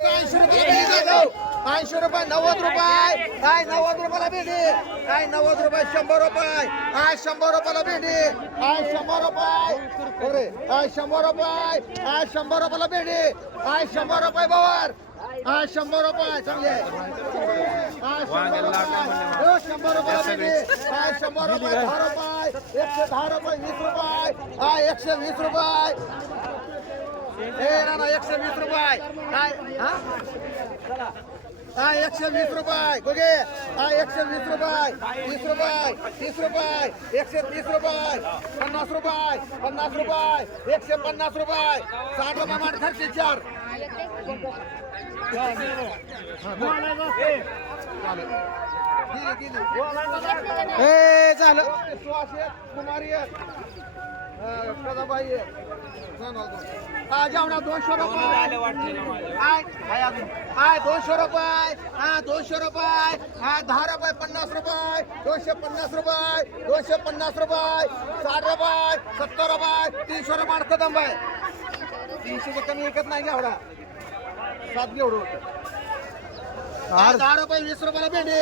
80 रुपये 90 रुपये काय 90 रुपयाला भेंडी काय 90 रुपये 100 रुपये काय 100 रुपयाला भेंडी काय 100 रुपये अरे काय 100 रुपये काय 100 रुपयाला भेंडी काय 100 रुपये बवर काय 100 रुपये चांगले काय 100 रुपयाला भेंडी काय 100 रुपये 10 रुपये 110 रुपये 20 रुपये काय 120 रुपये ना 120 रुपये काय हा काय 120 रुपये बघे काय 120 रुपये 20 रुपये 30 रुपये 130 रुपये 50 रुपये 50 रुपये 150 रुपये 60 रुपये मान खर्च 4 ए झालं कुमारी कदाबाई जेवणा 200 रुपये काय 200 रुपये 200 रुपये 10 रुपये 50 रुपये 250 रुपये 250 रुपये 60 रुपये 70 रुपये 300 रुपये कदम आहे 300 कमी एकच नाही एवढा 7 घेवढं होतं 10 रुपये 20 रुपयाला भेंडी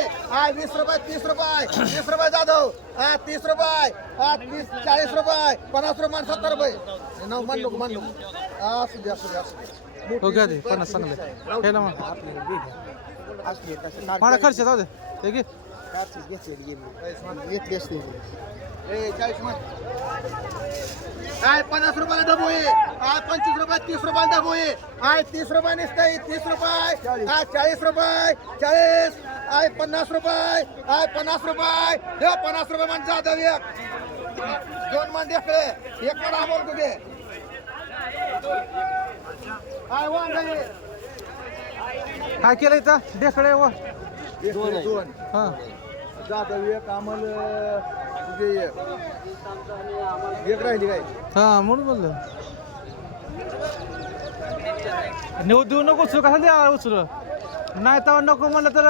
20 रुपये 30 रुपये 20 रुपये जाधव 30 रुपये 30 40 रुपये 50 रुपये 70 रुपये मान लो असू दे हो घ्या ते 50 चांगले हे ना मग मला खर्च जाऊ दे हे घे काय 50 रुपयाला डबो आहे 25 रुपये 30 रुपयाला डबो आहे 30 रुपये निसतंय 30 रुपये 40 रुपये 40 50 रुपये 50 रुपये देव 50 रुपये मान जाधव एक 2 मान देखले एक कडा बोल तुझे वांगे काय केलं इथं ढेकळे व 2 हा जाधव एक अमल तुझे एक राहिली काय हा म्हणून बोललो नेऊ देऊ नको उचलू कसं द्या उचलू नाही तर नको म्हणलं तर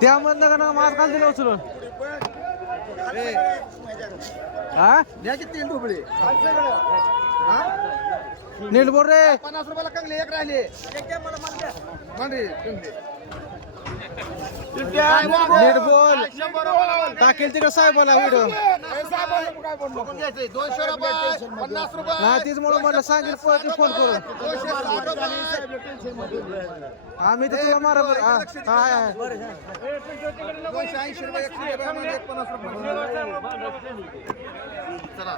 त्यामधनं का ना मास खाल दिलं उचलून हा द्यायचे 3 रुपये नीट बोल रे 50 रुपयाला कंगले एक राहिले नीट बोल टाकेल तिकडे साहेबाला व्हिडिओ 200 रुपये 50 रुपये नाही तीच म्हणून म्हणलं सांगेल फोन करून 260 रुपये आम्ही तर तुला मारा हा 280 रुपये 100 रुपये 50 रुपये चला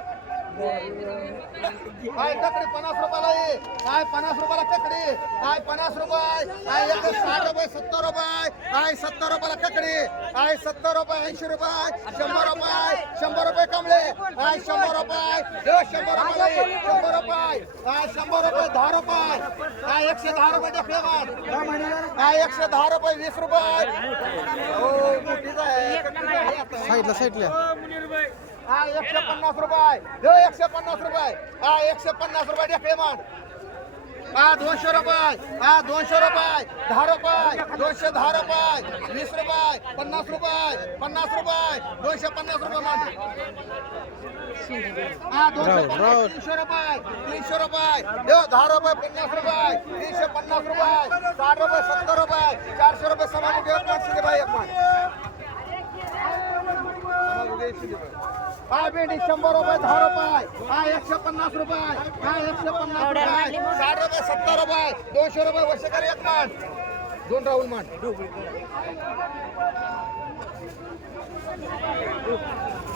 काय ककडी 50 रुपयाला ये काय 50 रुपयाला ककडी काय 50 रुपये काय 60 रुपये 70 रुपये काय 70 रुपयाला ककडी काय 70 रुपये 80 रुपये 100 रुपये 100 रुपये कमळे काय 100 रुपये 100 रुपये 100 रुपये काय 100 रुपये 10 रुपये काय 110 रुपये देखले काय 110 रुपये 20 रुपये हो मोठीच आहे साईडला 150 रुपये 150 रुपये 150 रुपये देखले मान 200 रुपये 200 रुपये 10 रुपये 210 रुपये 20 रुपये 50 रुपये 50 रुपये 250 रुपये मान 300 रुपये 300 रुपये 10 रुपये 50 रुपये 350 रुपये 60 रुपये 70 रुपये 400 रुपये समान भाई एक मान काय भेंडी 100 रुपये 10 रुपये काय 150 रुपये काय 150 रुपये 60 रुपये 70 रुपये 200 रुपये वर्षकर एक मान 2 राहुल मान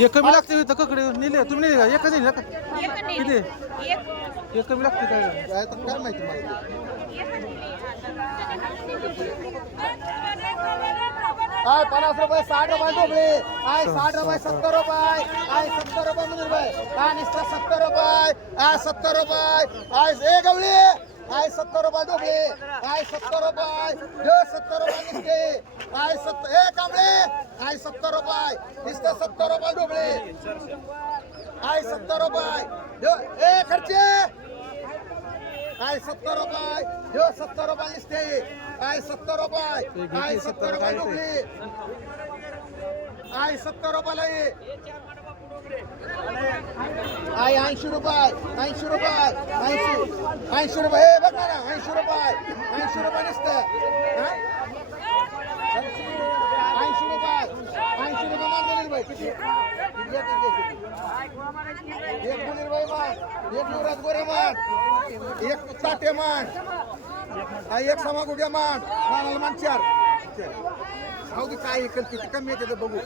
एक कमी लागते इथं ककडे नेले तुम्ही नेले का एकच नेले का किती एक कमी लागते काय काय माहिती मला काय 50 रुपये 60 रुपये डोबळे काय 60 रुपये 70 रुपये काय 70 रुपये मंजूर भाई काय निस्ता 70 रुपये काय 70 रुपये काय ए गवळी काय 70 रुपये डोबळे काय 70 रुपये 70 रुपये निस्ते काय 70 ए कांबळे काय 70 रुपये निस्ता 70 रुपये डोबळे काय 70 रुपये ए खर्चे काय 70 रुपये 70 रुपये निसते काय 70 रुपये काय 70 रुपये डुबली काय 70 रुपयाला ये आहे 80 रुपये 80 रुपये 80 रुपये हे बघा ना 80 रुपये नुसतं 80 रुपये मान बोलील बाई किती एक बोलील बाई मान एक युवराज गोरे मान एक ताटे मान एक समागुड्या मान नानाला मान 4 भाऊ काय ऐकल किती कमी येते बघू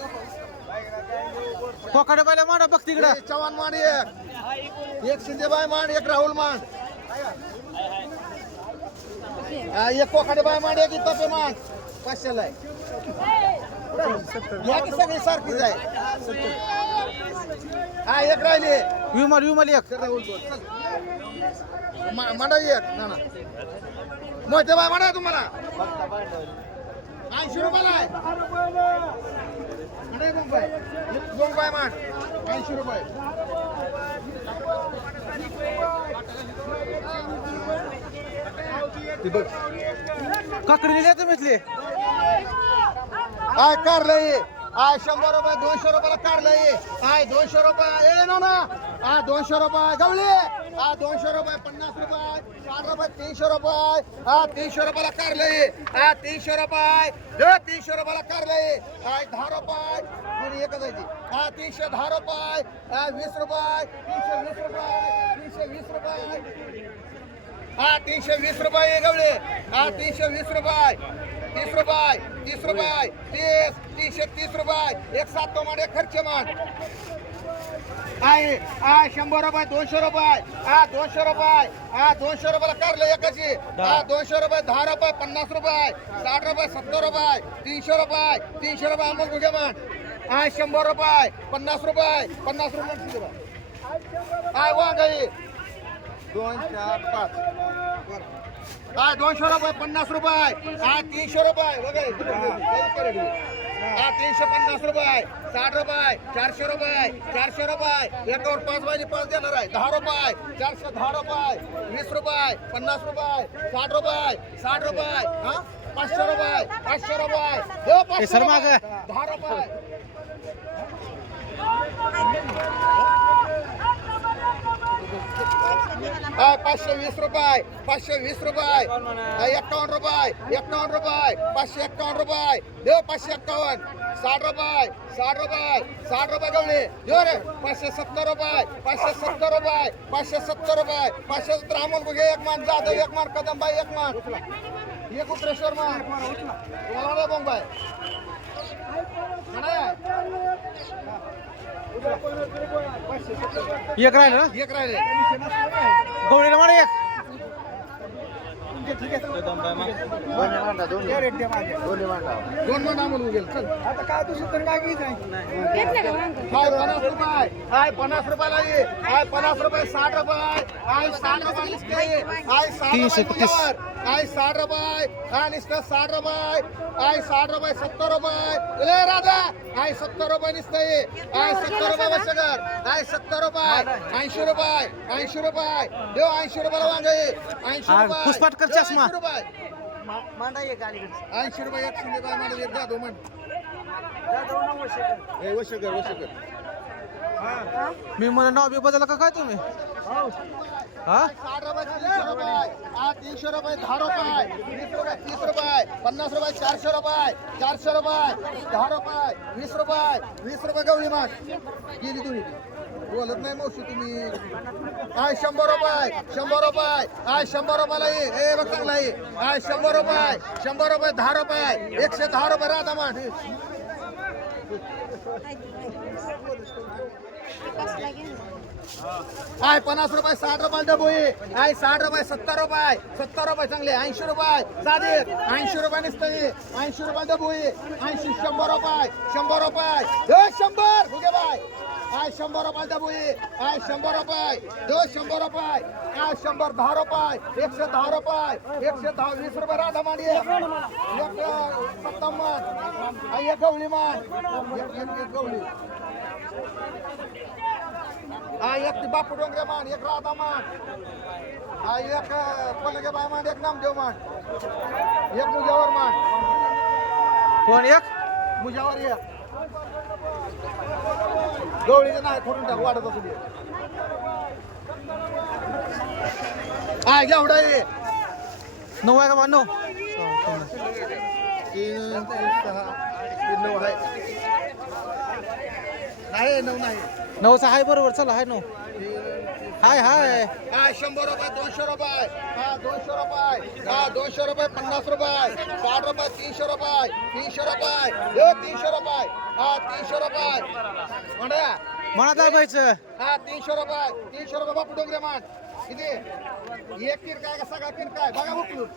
कोकडे पहिल्या मांडा बघ तिकडं चव्हाण मान एक शिंदेबाई मान एक राहुल मान एक कोकाडेबाई मान एक इतपे मान 500 ला या की सगळी सारखीच आहे हा एक राहिले विमल एक राहुल मांडा एक ना मोठे बाय म्हणा तुम्हाला 80 रुपयाला आहे बोंबाय मान 80 रुपये काकडी दिली तुम्ही आय कारलं आय 100 रुपये 200 रुपयाला कारलं आय 200 रुपये ए ना 200 रुपये गवळी 200 रुपये 50 रुपये 60 रुपये 300 रुपये 300 रुपयाला कारलं 300 रुपये 300 रुपयाला कारलं आय 10 रुपये कोणी एकच आहे 310 रुपये 20 रुपये 320 रुपये 320 रुपये 320 रुपये गवळे 320 रुपये 30 रुपये 30 रुपये 330 रुपये एक 7 मान एक खर्च मान आहे 100 रुपये 200 रुपये 200 रुपये 200 रुपयाला कारलं एकाची 200 रुपये 10 रुपये 50 रुपये 60 रुपये 70 रुपये 300 रुपये 300 रुपये अमोल गुगे मान 100 रुपये 50 रुपये 50 रुपये आय वांगाई 2 4 5 200 रुपये 50 रुपये 300 रुपये वगैरे 350 रुपये 60 रुपये 400 रुपये 400 रुपये एकावर 5 वाजे 5 देणार आहे 10 रुपये 410 रुपये 20 रुपये 50 रुपये 60 रुपये 60 रुपये 500 रुपये 500 रुपये 10 रुपये 520 रुपये 520 रुपये 51 रुपये 51 रुपये 551 रुपये देव 551 60 रुपये 60 रुपये 60 रुपये गवळे देव रे 570 रुपये 570 रुपये 570 रुपये 570 अमोल गुगे एक मान जाधव एक मान कदमबाई एक मान एक उत्तरेश्वर मान तुम्हाला बोंबाई एक राहिलं ना एक राहिले गवळीला मांडा एक दोन मान अमोल गेल चल आता काय तू सुद्धा काय घ्यायचं हाय 50 रुपये हाय 50 रुपयाला ये हाय 50 रुपये 60 रुपये हाय 60 रुपये निसते हाय 60 रुपये हाय 60 रुपये हाय निसते 60 रुपये हाय 60 रुपये 70 रुपये ले राधा हाय 70 रुपये निसते हाय 70 रुपये वसगर हाय 70 रुपये 80 रुपये 80 रुपये देव 80 रुपयाला वांगे 80 रुपये पुष्पाट कर चष्मा 80 रुपये मांडा एक आली 80 रुपये एक शिंदे बाय मांडा एक जाधव मान ए वसगर मी मला नाव बी बदललं का काय तुम्ही हा 60 रुपये 300 रुपये 300 रुपये 10 रुपये 20 रुपये 30 रुपये 50 रुपये 400 रुपये 400 रुपये 10 रुपये 20 रुपये 20 रुपये गवळी माग गेली तुम्ही बोलत नाही मावशी तुम्ही आय 100 रुपये 100 रुपये आय 100 रुपयाला ये ए बघ चांगला आहे आय 100 रुपये 100 रुपये 10 रुपये 110 रुपये राधा मान आय 50 रुपये 60 रुपये डबोई आय 60 रुपये 70 रुपये 70 रुपये चांगले 80 रुपये साधे 80 रुपये नसते 80 रुपये डबोई 80 100 रुपये 100 रुपये 100 भुगे बाय आय 100 रुपये डबोई आय 100 रुपये 100 रुपये आय 100 10 रुपये 110 रुपये 110 20 रुपये राधा मांडी एक 57 मान आय एक गवळी मान एक गवळी एक बापू डोंगरे मान एक राधा मान एक पलगे बाय मान एक नामदेव मान एक मुजावर मान कोण एक मुजावर एक गवळीचं नाही खोडून टाक वाढत असू दे. हा एवढा आहे 9 आहे का बा 9 3 6 9 आहे नाही 9 नाही 9चा आहे बरोबर चला आहे 9 हाय हाय हा 100 रुपये 200 रुपये हा 200 रुपये हा 200 रुपये 50 रुपये 60 रुपये 300 रुपये 300 रुपये हे 300 रुपये हा 300 रुपये म्हणा म्हणा काय पाहिजे हा 300 रुपये 300 रुपये बापू डोंगरे मान किती एक किर काय का सगळा किर काय बघा उकलून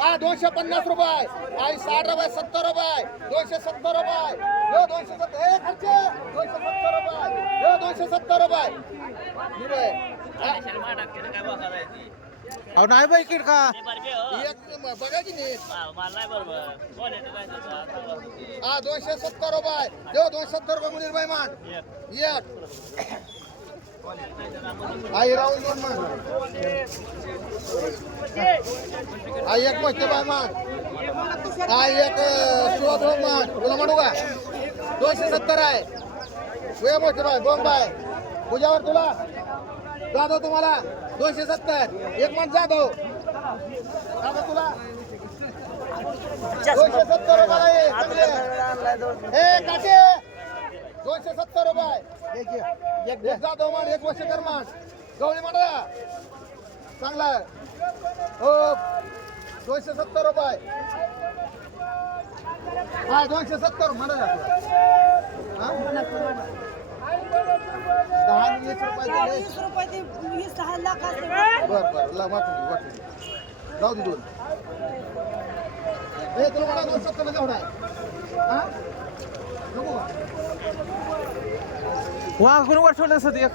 हा 250 रुपये आणि 60 रुपये 70 रुपये 270 रुपये हे 270 हे खर्चे 270 रुपये हे 270 रुपये अहो नाही बाई किड का एक बघा की नीट हा 270 रुपये देव 270 रुपये मुलीर बाई मान एक आई राहून दोन मान आई एक मोठे बाय मान आई एक शिवभोग मान तुला म्हणू का 270 आहे तुझ्या मोठे बाय दोन बाय तुझ्यावर तुला जाधव तुम्हाला 270 एक मान जाधव तुला 270 रुपये हे काटे 270 रुपये एक जाधव मान एक वर्षकर मान गवळी म्हणा चांगला हो 270 रुपये हा 270 म्हणा 10-20 रुपये दिले. 20 रुपये 6 लाख बर वाटून जाऊ दे दोन हे तुला म्हणा 270 ला एवढा आहे हा नको का वाघ कोण वाट ठेवलं असत एक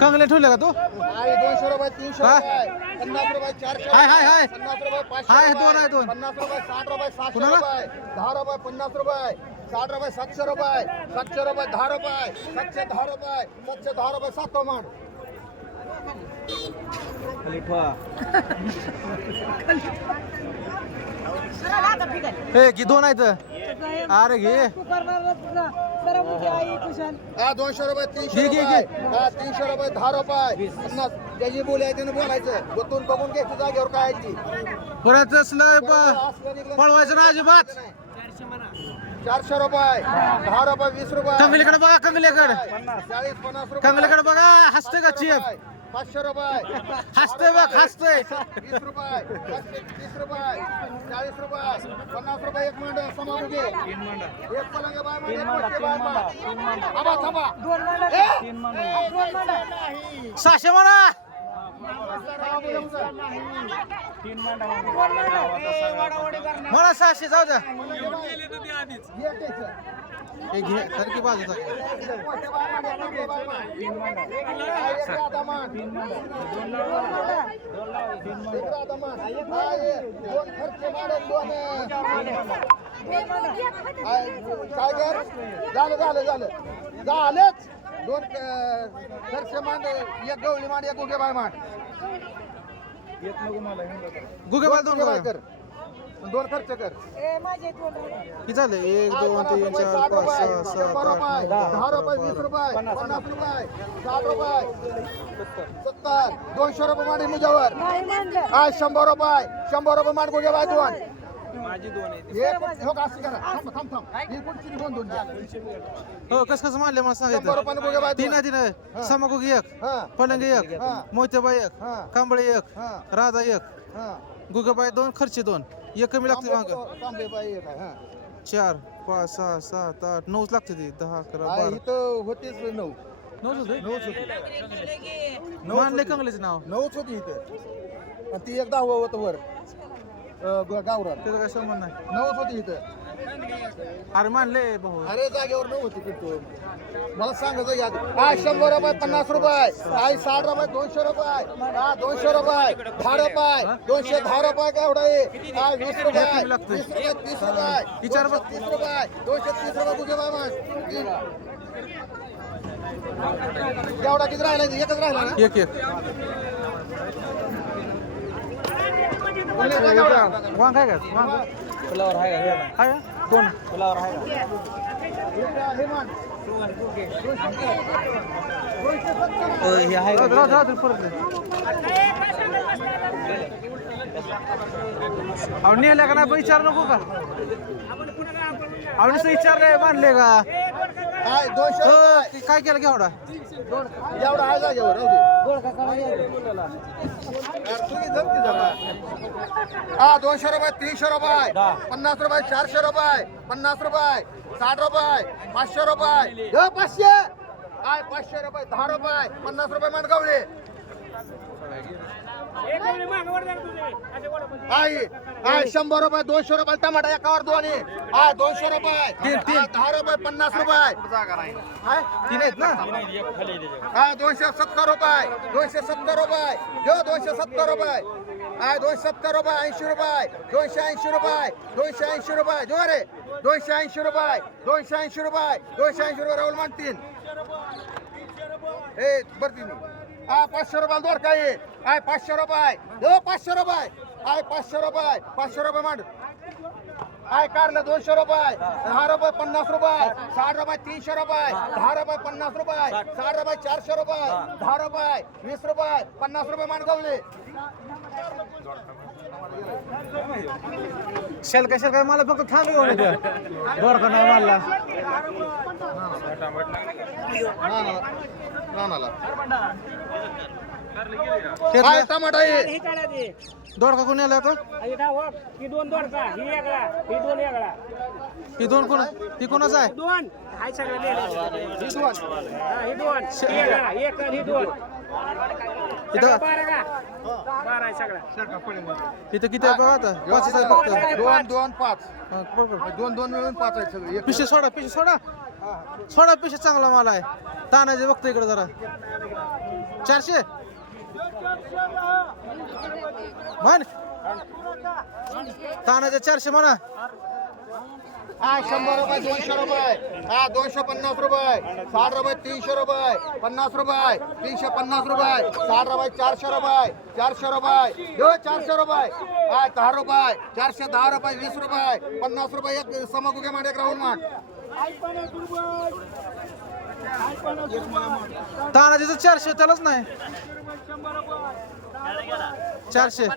कंगले ठेवले का तू आणि 200 रुपये 300 रुपये 50 रुपये 400 हाय हाय हाय 50 रुपये 500 हाय दोन आहे दोन 50 रुपये 60 रुपये 700 कुणाला? रुपये 10 रुपये 50 रुपये 60 रुपये 700 रुपये 700 रुपये 10 रुपये 710 रुपये 710 रुपये 7 मान हे की दोन आहेत अरे घे हा 200 रुपये 300 घे, घे, रुपये घे. हा 300 रुपये 10 रुपये 50 त्याची बोली आहे त्याने बोलायचं गुतून बघून घ्यायचं जागेवर काय आहे ती परत असलं पळवायचं ना अजिबात 400 रुपये 10 रुपये 20 रुपये कंगलीकडे बघा कंगलीकडे 40-50 रुपये कंगलीकडे बघा हसते का चिप 500 रुपये हसते बघ हसते 20 रुपये 30 रुपये 40 रुपये 50 रुपये एक मांड समाबुगे एक पलंग बाय मांड एक मोठे बाय मांड थांबा थांबा सहाशे म्हणा म्हणा 600 जाऊ द्या हे घे सारखी बाजूचा काय कर झालं झालं झालं झालंच दोन खर्च मांड एक गवळी मांड एक उगे बाय मांड गुगेबाल दोन बाय कर कर दोन खर्च कर किती झाले 1 2 3 4 5 6 7 8 10 रुपये 20 रुपये 50 रुपये 60 रुपये 70 200 रुपये मांडी मुजावर आज 100 रुपये मांड गोगे बाय दोन हे हो का असं करा थांब ही कुठची दोन द्या हो कसं मारले मला 100 सांगायचं रुपये गोगे बाय तीन आहे तीन समागुगी एक हा पलंग एक हा. मोत्याबाई एक हा. कांबळे एक हा राधा एक हा गुगेबाई दोन खर्ची दोन एक कमी लागते माग तांबे बाई एक आहे हा 4 5 6 7 8 9 लागते ती 10 11 हा, 12 इथं होतेच 9 9 9 होती मानले कंगलेचं नाव 9 होती इथं आणि ती एक 10 होतं वर गावरान त्याचा काय संबंध नाही 9 होती इथं अरे मानले भाऊ अरे जागेवर 9 होती किती मला सांगायचं याद हा 100 रुपये 50 रुपये आई 60 रुपये 200 रुपये हा 200 रुपये 10 रुपये 210 रुपये काय एवढा आहे हा 20 रुपये 20 रुपये 30 रुपये विचार बघ. 30 रुपये 230 रुपये बुगे बाय मान एवढा किती राहिला एकच राहिला ना एक वांग काय का वांग फुलावर आहे का आहे दोन फुलावर आहे का हे आहे नेल्या का नाही विचार नको का आवडीच विचारले मानले का काय 200 रुपये. काय केलं घेवडा एवढा आहे जागेवर हा 200 रुपये 300 रुपये 50 रुपये 400 रुपये 50 रुपये 60 रुपये 500 रुपये 500 काय 500 रुपये 10 रुपये 50 रुपये मानगावले आहे 100 रुपये 200 रुपये टमाटा एकावर दोन्ही 200 रुपये 10 रुपये 50 रुपये तीन आहेत ना 270 रुपये 270 रुपये 270 रुपये 270 रुपये 80 रुपये 280 रुपये 280 रुपये जो रे 280 रुपये 280 रुपये 280 रुपये राहुल मानतीन ए बरती 500 रुपये दोर काही 500 रुपये 500 रुपये 500 रुपये 500 रुपये मांड कारले 200 रुपये 10 रुपये 50 रुपये 60 रुपये 300 रुपये 10 रुपये 50 रुपये 60 रुपये 400 रुपये 10 रुपये 20 रुपये 50 रुपये मानगावले शेल मला फक्त थांब घेऊन बरं का नाही मानला टमाटा दोडका कोण आला का ही दोन दोडका ही वेगळा ही दोन वेगळा ही दोन कोण ती कोणाच आहे दोन हाय सगळे ही दोन ही वेगळा एक आणि ही दोन इथं 12 का 12 आहे सगळा इथं किती आहे बघा आता 5 आहे फक्त 2 2 5 हा, बरोबर. 2 2 मिळून 5 आहेत सगळे एक पिशे सोडा पिशे चांगला मला आहे तानाचे बघतो इकडे जरा 400 म्हण तानाचे 400 म्हणा 100 रुपये 200 रुपये 250 रुपये 60 रुपये 300 रुपये 50 रुपये 350 रुपये 60 रुपये 400 रुपये 400 रुपये 400 रुपये 10 रुपये 410 रुपये 20 रुपये 50 रुपये एक समगुगे मांड एक राहुल मांड तानाजीचं 400 त्यालाच नाही 400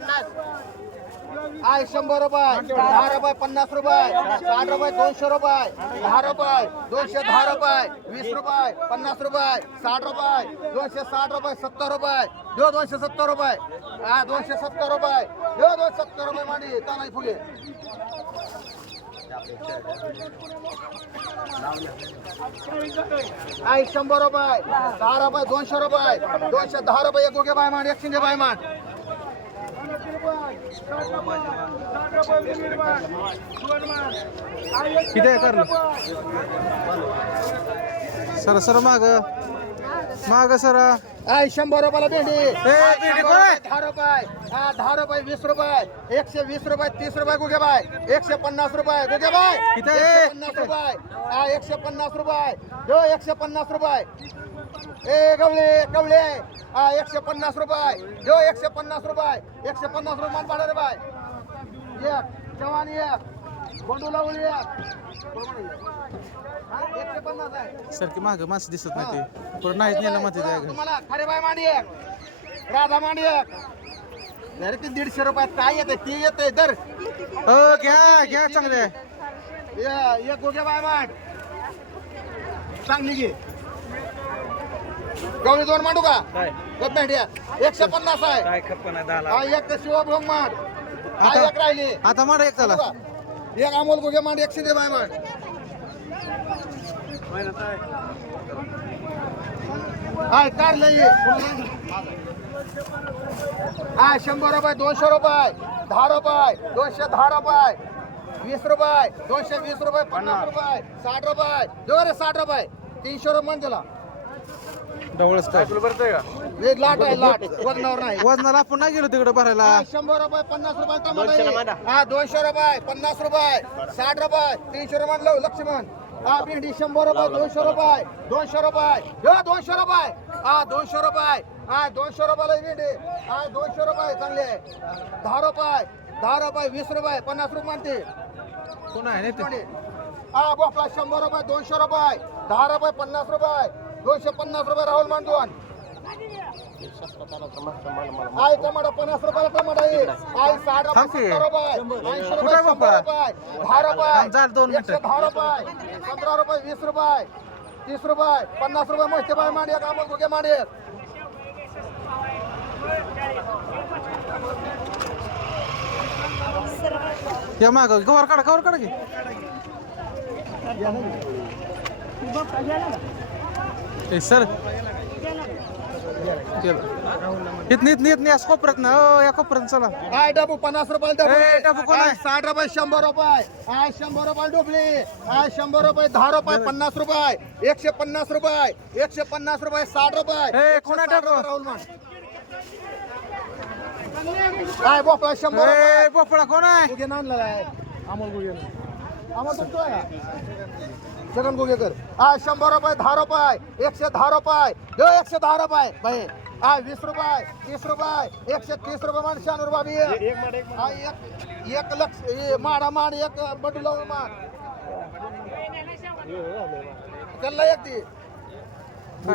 100 रुपये 10 रुपये 50 रुपये 60 रुपये 200 रुपये 10 रुपये 210 रुपये 20 रुपये 50 रुपये 60 रुपये 260 रुपये 70 रुपये 270 रुपये 270 रुपये 270 रुपये मांडी तानाजी फुगे 100 रुपये 10 रुपये 200 रुपये 210 रुपये एक गुगे बाय मांड एक शिंगे बाय मांड किती आहे करलं सर माग सर 100 रुपयाला भेंडी भेंडी काय? 10 रुपये 10 रुपये 20 रुपये 120 रुपये 30 रुपये गुगे बाय 150 रुपये गुगे बाय किती आहे? 150 रुपये 150 रुपये 150 रुपये ए गवळे 150 रुपये 150 रुपये 150 रुपये मान पाडा रे बाय एक जवान एक बंडू लावून एक 150 आहे सर की माग माणसं दिसत नाही ते पुढे नाहीच नेलं म्हणते त्या घरी. तुम्हाला खरे बाय मांडी एक राधा मांडी एक जर की 150 रुपयात काय येते ती येते दर घ्या चांगले एक गोग्या बाय मांड चांगली घे गवळी 2 मांडू का गप्प्या 150 आहे हा एक शिवभोग मांड हा एक राहिली आता मारा एक त्याला एक अमोल गोग्या मांड 100 दे बाय मांड हाय कारले 100 रुपये 200 रुपये 10 रुपये 210 रुपये 20 रुपये 220 रुपये 50 रुपये 60 रुपये दो रे 60 रुपये 300 रुपये दिला डवळच काय एक लाट आहे लाट वजनावर नाही वजनाला आपण नाही गेलो तिकडे भरायला 100 रुपये 50 रुपये टमाटा हा 200 रुपये 50 रुपये 60 रुपये 300 रुपये म्हणलं लक्ष्मण हा भेंडी 100 रुपये 200 रुपये 200 रुपये 200 रुपये हा 200 रुपये हा 200 रुपयाला भेंडी हा 200 रुपये चांगले 10 रुपये 20 रुपये 50 रुपये म्हणते कोण आहे नाही ते? हा भोपळा 100 रुपये 200 रुपये 10 रुपये 50 रुपये 250 रुपये राहुल मांडवन आई टमाटा 50 रुपयाला टमाटा आहे आई 60 रुपये 70 रुपये 80 रुपये 100 रुपये 10 रुपये 110 रुपये 15 रुपये 20 रुपये 30 रुपये 50 रुपये मोठे बाय मांडे कामल गुगे मांडे या माग कवर काढा की ए सर इतनी या कोपऱ्यात ना या कोपऱ्यात चला आय डबू 50 रुपयाला ए, डबू कोण आहे? 60 रुपये 100 रुपये आय 100 रुपये डुबली आय 100 रुपये 10 रुपये 50 रुपये 150 रुपये 150 रुपये 60 रुपये ए, कोण आहे 160 डबू? रुपये राहुल मान आय भोपळा 100 रुपये ए पोपळा कोण आहे गुगे आणलेला आहे अमोल गुगे अमोल तुमचं आहे जगन गुगेकर आय 100 रुपये 10 रुपये 110 रुपये 110 रुपये भाई आय 20 रुपये 30 रुपये 130 रुपये मान शानूर बाबी आय एक लक्ष माडा माड एक बडू लावून माड त्याला एक दी आय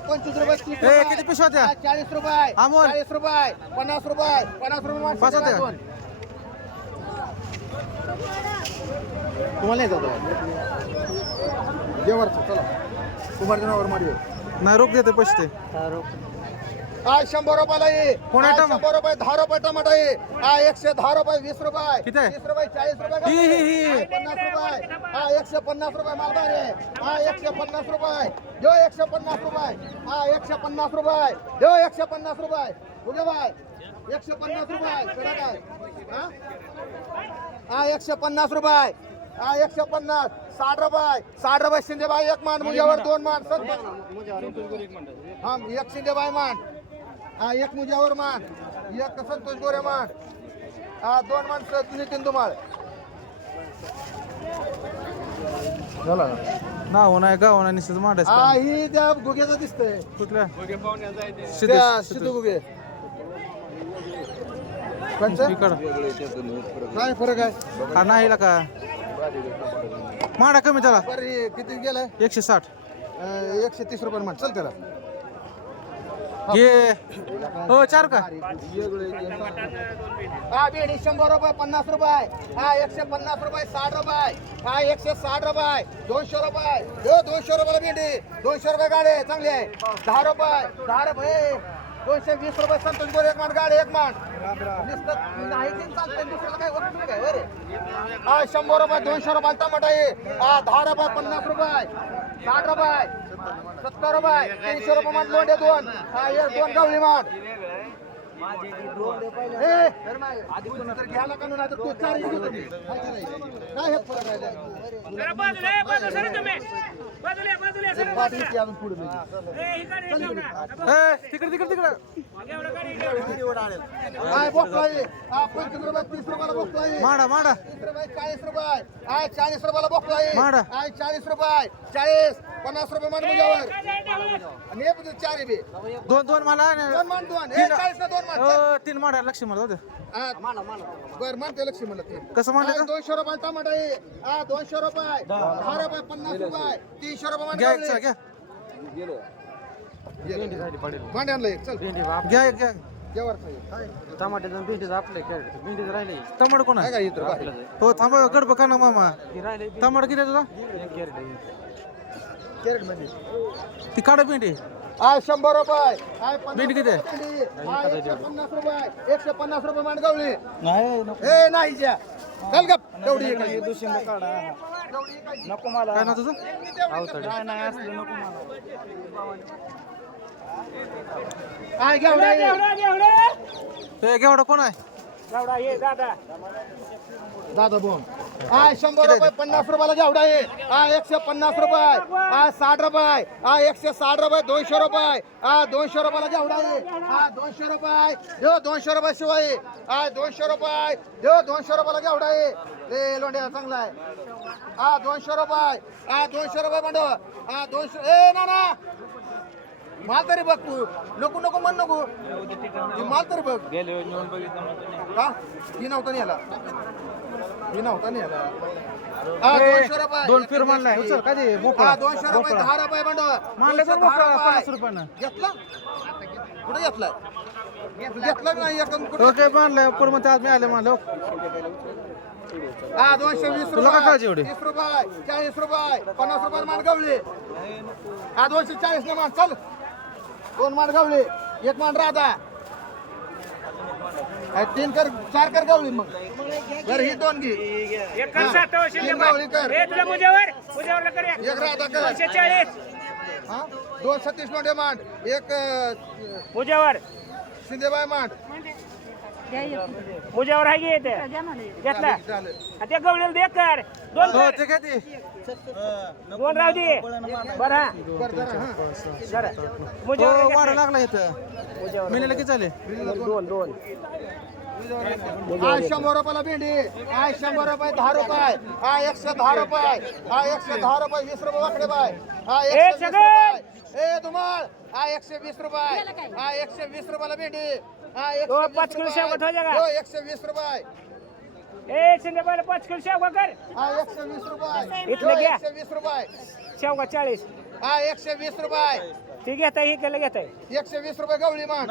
25 रुपये 30 ए किती पिशव्या होत्या 40 रुपये अमोल. 40 रुपये 50 रुपये 50 रुपये मान पाच होत्या? तुम्हाला नाही जातो जेवर चला कुमारच्या नावावर माडी नाही रोख देते पैसे ते आय 100 रुपयाला ये कोण आहे आय टमाटर? 100 रुपये 10 रुपये टमाटा ये आय 110 रुपये 20 रुपये किती आहे? 30 रुपये 40 रुपये ही. आय 50 रुपये आय 150 रुपये मालदार आहे आय 150 रुपये जो 150 रुपये आय 150 रुपये जो 150 रुपये उगे बाय 150 रुपये करा काय हा आय 150 रुपये आय 150 60 रुपये 60 रुपये शिंदेबाई एक मान मुजावर 2 मान हम एक शिंदेबाई मान हा एक मुजावर मान एक संतोष गोरे मान हा 2 मान नितीन धुमाळ झाला ना हो नाही गाव नाही निश्चित हा मांडायचं ही त्या गुगेचं दिसतंय कुठल्या त्या सिद्धू गुगे कोणचं? इकडं काय फरक आहे हा नाही का माडा कमी त्याला बरं किती गेलाय 160 130 रुपये मान चल त्याला घे हो 4 का हा बेडी 100 रुपये 50 रुपये हा 150 रुपये 60 रुपये हा 160 रुपये 200 रुपये 200 रुपयाला बेडी 200 रुपये गाडी चांगली आहे 10 रुपये 220 रुपये संतोष गोरे एक मान गाडी एक मान नुसतं नाही ते चालतंय दुसऱ्याला काय वस्तू नाही काय बरे हा 100 रुपये 200 रुपये टमाटा आहे हा 10 रुपये 50 रुपये 60 रुपये 70 रुपये 300 रुपये मान लोंडे 2 हा एक 2 गवळी मान आधी तर घ्यायला काढून नाही तर तू 4 घेतो तुम्ही काय हे फरक आहे पाठीची अजून पुढे तिकडे काय बोकळाई 25 रुपये 30 रुपयाला बोकळाई माडा 30 रुपये 40 रुपये आय 40 रुपयाला बोकळाई माडा. आय 40 रुपये 40 50 रुपये मान मुजावर आणि हे 4 बी दोन मला 2 मान 2 हे 40 ना 2 मान 3 माडा लक्ष मला होते बर मानते लक्ष्मी म्हणलं कसं मांडायचं? 200 रुपये टमाटा आहे हा 200 रुपये 10 रुपये 50 रुपये 300 रुपये मान घ्या गवळी. घ्या भांडे आणलं एक, चल घ्या जेवर टमाट्याचं भेंडीचं आपलं भेंडीचं राहिले टमाटर कोण काय आहे काय इथं बाहेर? हो थांबा गडब का ना मामा राहिले टमाटर किती आहे तुझा कॅरेट मध्ये ती काढा भेंडी आय 100 रुपये आय 50 भेंडी किती आहे? रुपये, आय 150 रुपये 150 रुपये मान गवळी नाही ए नाही ज्या चल गप तेवढी एक आहे. नको मला काय ना तुझं नाही असलं नको मला आय हे घेवडा कोण आहे दादा बोन आय 100 रुपये 50 रुपयाला जेवढा आहे आय 150 रुपये आय 60 रुपये आय 160 रुपये 200 रुपये आय 200 रुपयाला जेवढा आहे आय 200 रुपये देव 200 रुपये शिवाय आय 200 रुपये देव 200 रुपयाला जेवढा आहे ए लोंड्या चांगला आहे आय 200 रुपये आय 200 रुपये मांडव आय 200 ए ना माल तरी बघ तू नको नको म्हण नको हे माल तरी बघ का ही नव्हता न्यायला ही नव्हता न्यायला हा 200 रुपये दोन फिर म्हणलाय उचल काय ते मोकळा हा 200 रुपये 10 रुपये भांडवल मानले तर मोकळा 50 रुपयानं घेतला कुठे घेतला घेतला नाही एकदम कुठे ओके मानलाय पण मग आज मी आले मानलो हा 220 तुला काय काळजी एवढी? 30 रुपये 40 रुपये 50 रुपये मान गवळे हा 240 ने मान चल 2 मान गवळे 1 मान राधा 3 कर 4 कर गवळी मग जर ही 2 घे एक कर सात तीन गवळी कर ए तुला मुजावर कर एक राधा कर 240 हा 236 लोंढे मांड एक मुजावर शिंदेबाई मांड मुजावर आहे की येते घेतला झालं त्या गवळीला दे कर दोन हो कर. ते काय ते दोन राहू दे बरं कर जरा हा जरा हो मुजावर वारा लागला इथं मिळालं की चालेल दोन हा 100 रुपयाला भेंडी हा 100 रुपये 10 रुपये हा 110 रुपये हा 110 रुपये 20 रुपये वाकडे बाय हा 120 रुपये ए धुमाळ हा 120 रुपये हा 120 रुपयाला भेंडी हा 5 किलो शेवगा ठेवा जरा. 120 रुपये एक संध्याकाळला 5 किलो शेवगा कर हा 120 रुपये इथलं घ्या. 120 रुपये शेवगा 40 हा 120 रुपये ती घेताय ही केलं घेताय 120 रुपये गवळी मान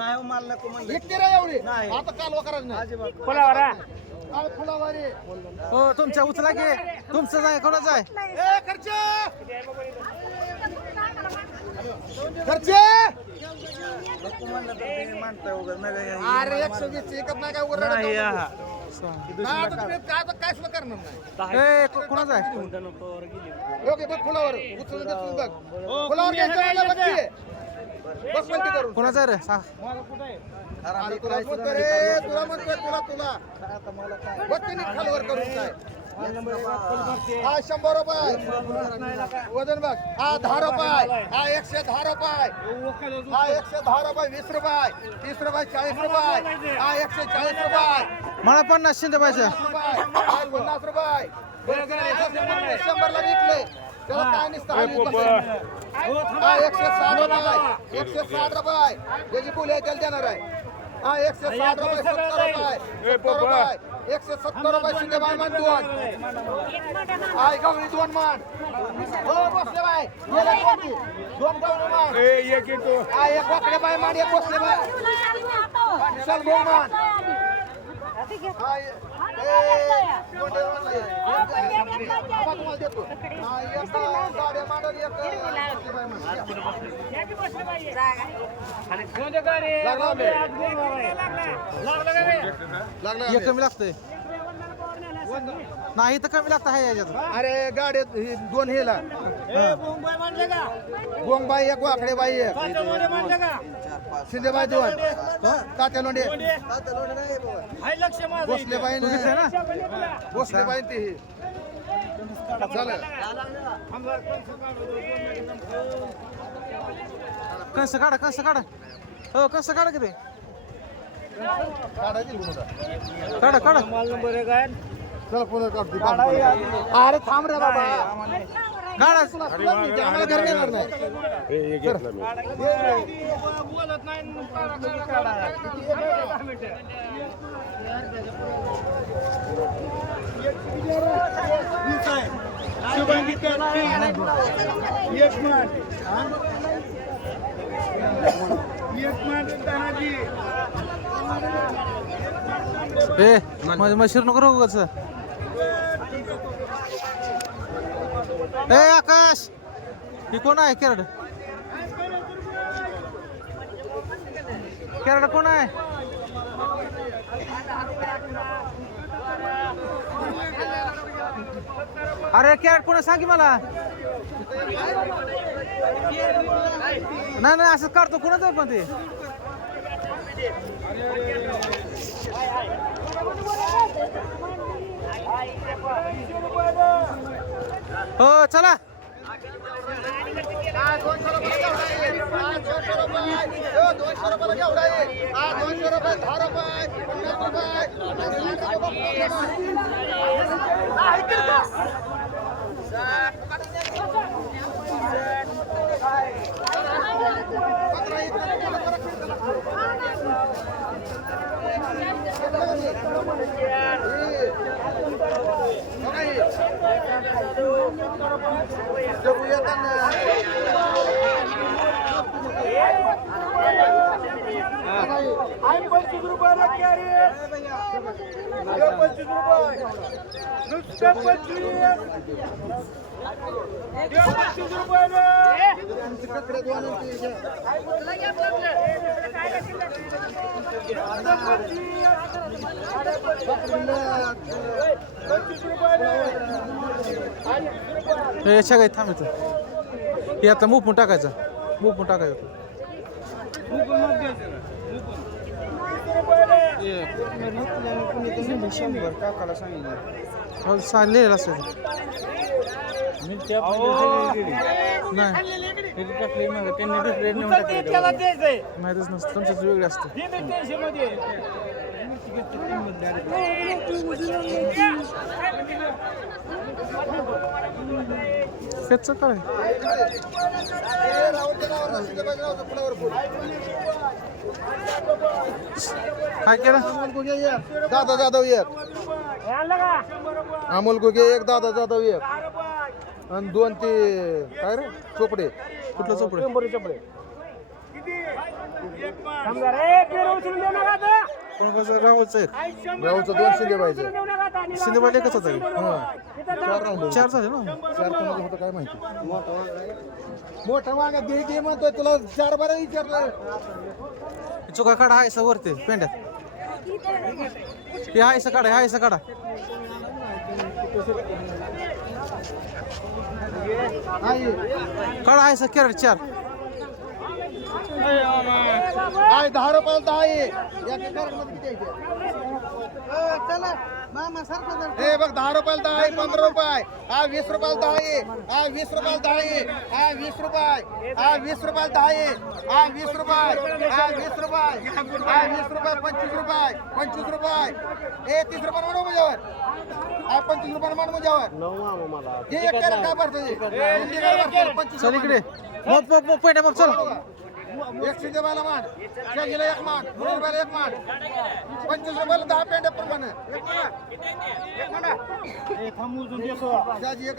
इतकी रे एवढी आता कालवा करायचं नाही फुलावर हा काय फुलावारी हो तुमच्या उचला की तुमचं जाय कोणाचं आहे ए खर्च खर्चे अरे 120 ची एकच नाही काय उरणार नाही आता तुम्ही काय सुद्धा करणार नाही ए कोणाचं आहे ओके बघ फुलावर उचलून दे तू बघ फुलावर घ्यायचं मला बघ की. बघ पलटी करून कोणाचं आहे रे सांग अरे तुला म्हणतो रे तुला म्हणतोय तुला बघ त्यांनी खालवर करून काय हा 100 रुपये वजन बघ हा 10 रुपये हा 110 रुपये हा 110 रुपये 20 रुपये 30 रुपये 40 रुपये हा 140 रुपये मला 50 शिंदे पाहिजे 50 रुपये 100 ला विकले त्याला काय नसतं हा 160 रुपये 160 रुपये त्याची बोली आहे त्याला देणार आहे हा 160 रुपये 70 रुपये 170 रुपये शिंदे बाय मान 2 हाय गवळी 2 मान हो बसले बाय गेले कोणी 2 गवळी मान हा एक वाकडे बाय मान एक बसले बाय चल गो मान हाय हे कमी लागतंय नाही तर कमी लागतं आहे याच्यात अरे गाड्यात 2 हेला गोंगबाई एक वाकडे बाई एक शिंदेबाई 2 तात्या लोंढे भोसले बाई तू घेतलंय ना भोसले बाई ती झालं कंस काढा हो कंस काढा की रे काढायची गुन्हा काढा चल पुन्हा काढतो अरे थांब रे बाबा काढा तुला मी आम्हाला घरी येणार नाही बोलत नाही ए माझं मशीर नको रोग ए आकाश ही कोण आहे केरड कोण आहे अरे केरड कोण आहे सांग की मला नाही असं काढतो कोणाच आहे पण ते हो चला 200 रुपये घेवडा आहे 200 रुपये 10 रुपये 50 रुपये याच्या काही थांबायचं हे आता मुपून टाकायचं मुपून टाकायचं लिहिलं असतं माहितच नसतं तुमचं वेगळं असतं त्याचं काय काय केलं दादा जाधव एक अमोल गुगे एक दादा जाधव एक आणि दोन ते काय रे चोपडे कुठलं चोपडे कोण कसं राहुलचं एक राहूचं दोन शिंदे पाहिजे शिंदेवाले एकच होता की? चार झाले ना चार कोणाचं होतं काय माहिती मोठा वांगा घे म्हणतोय तुला 4 बारा विचारलं चुका काढा हायसा वरती पेंड्यात हे हायसा काढा हायसा काढा काढा हायसा कॅरेट 4 काय 10 रुपयाला 10 आहे या कॅरेटमध्ये किती आहे हे बघ 10 रुपयाला 10 आहे 15 रुपये हा 20 रुपयाला 10 आहे हा 20 रुपयाला 10 आहे हा 20 रुपये हा 20 रुपयाला 10 आहे हा 20 रुपये हा 20 रुपये हा 20 रुपये 25 रुपये 25 रुपये हे 30 रुपये म्हणू मुझ्यावर हा 25 रुपये म्हणू मुझ्यावर हे एक कॅरेट काय भरतो चल इकडे मग पेंड्या मग चल एक शिंदे बायला मान शेंगीला एक मान मुरबायला एक मान 25 रुपयाला 10 पेंड्या प्रमाणे एक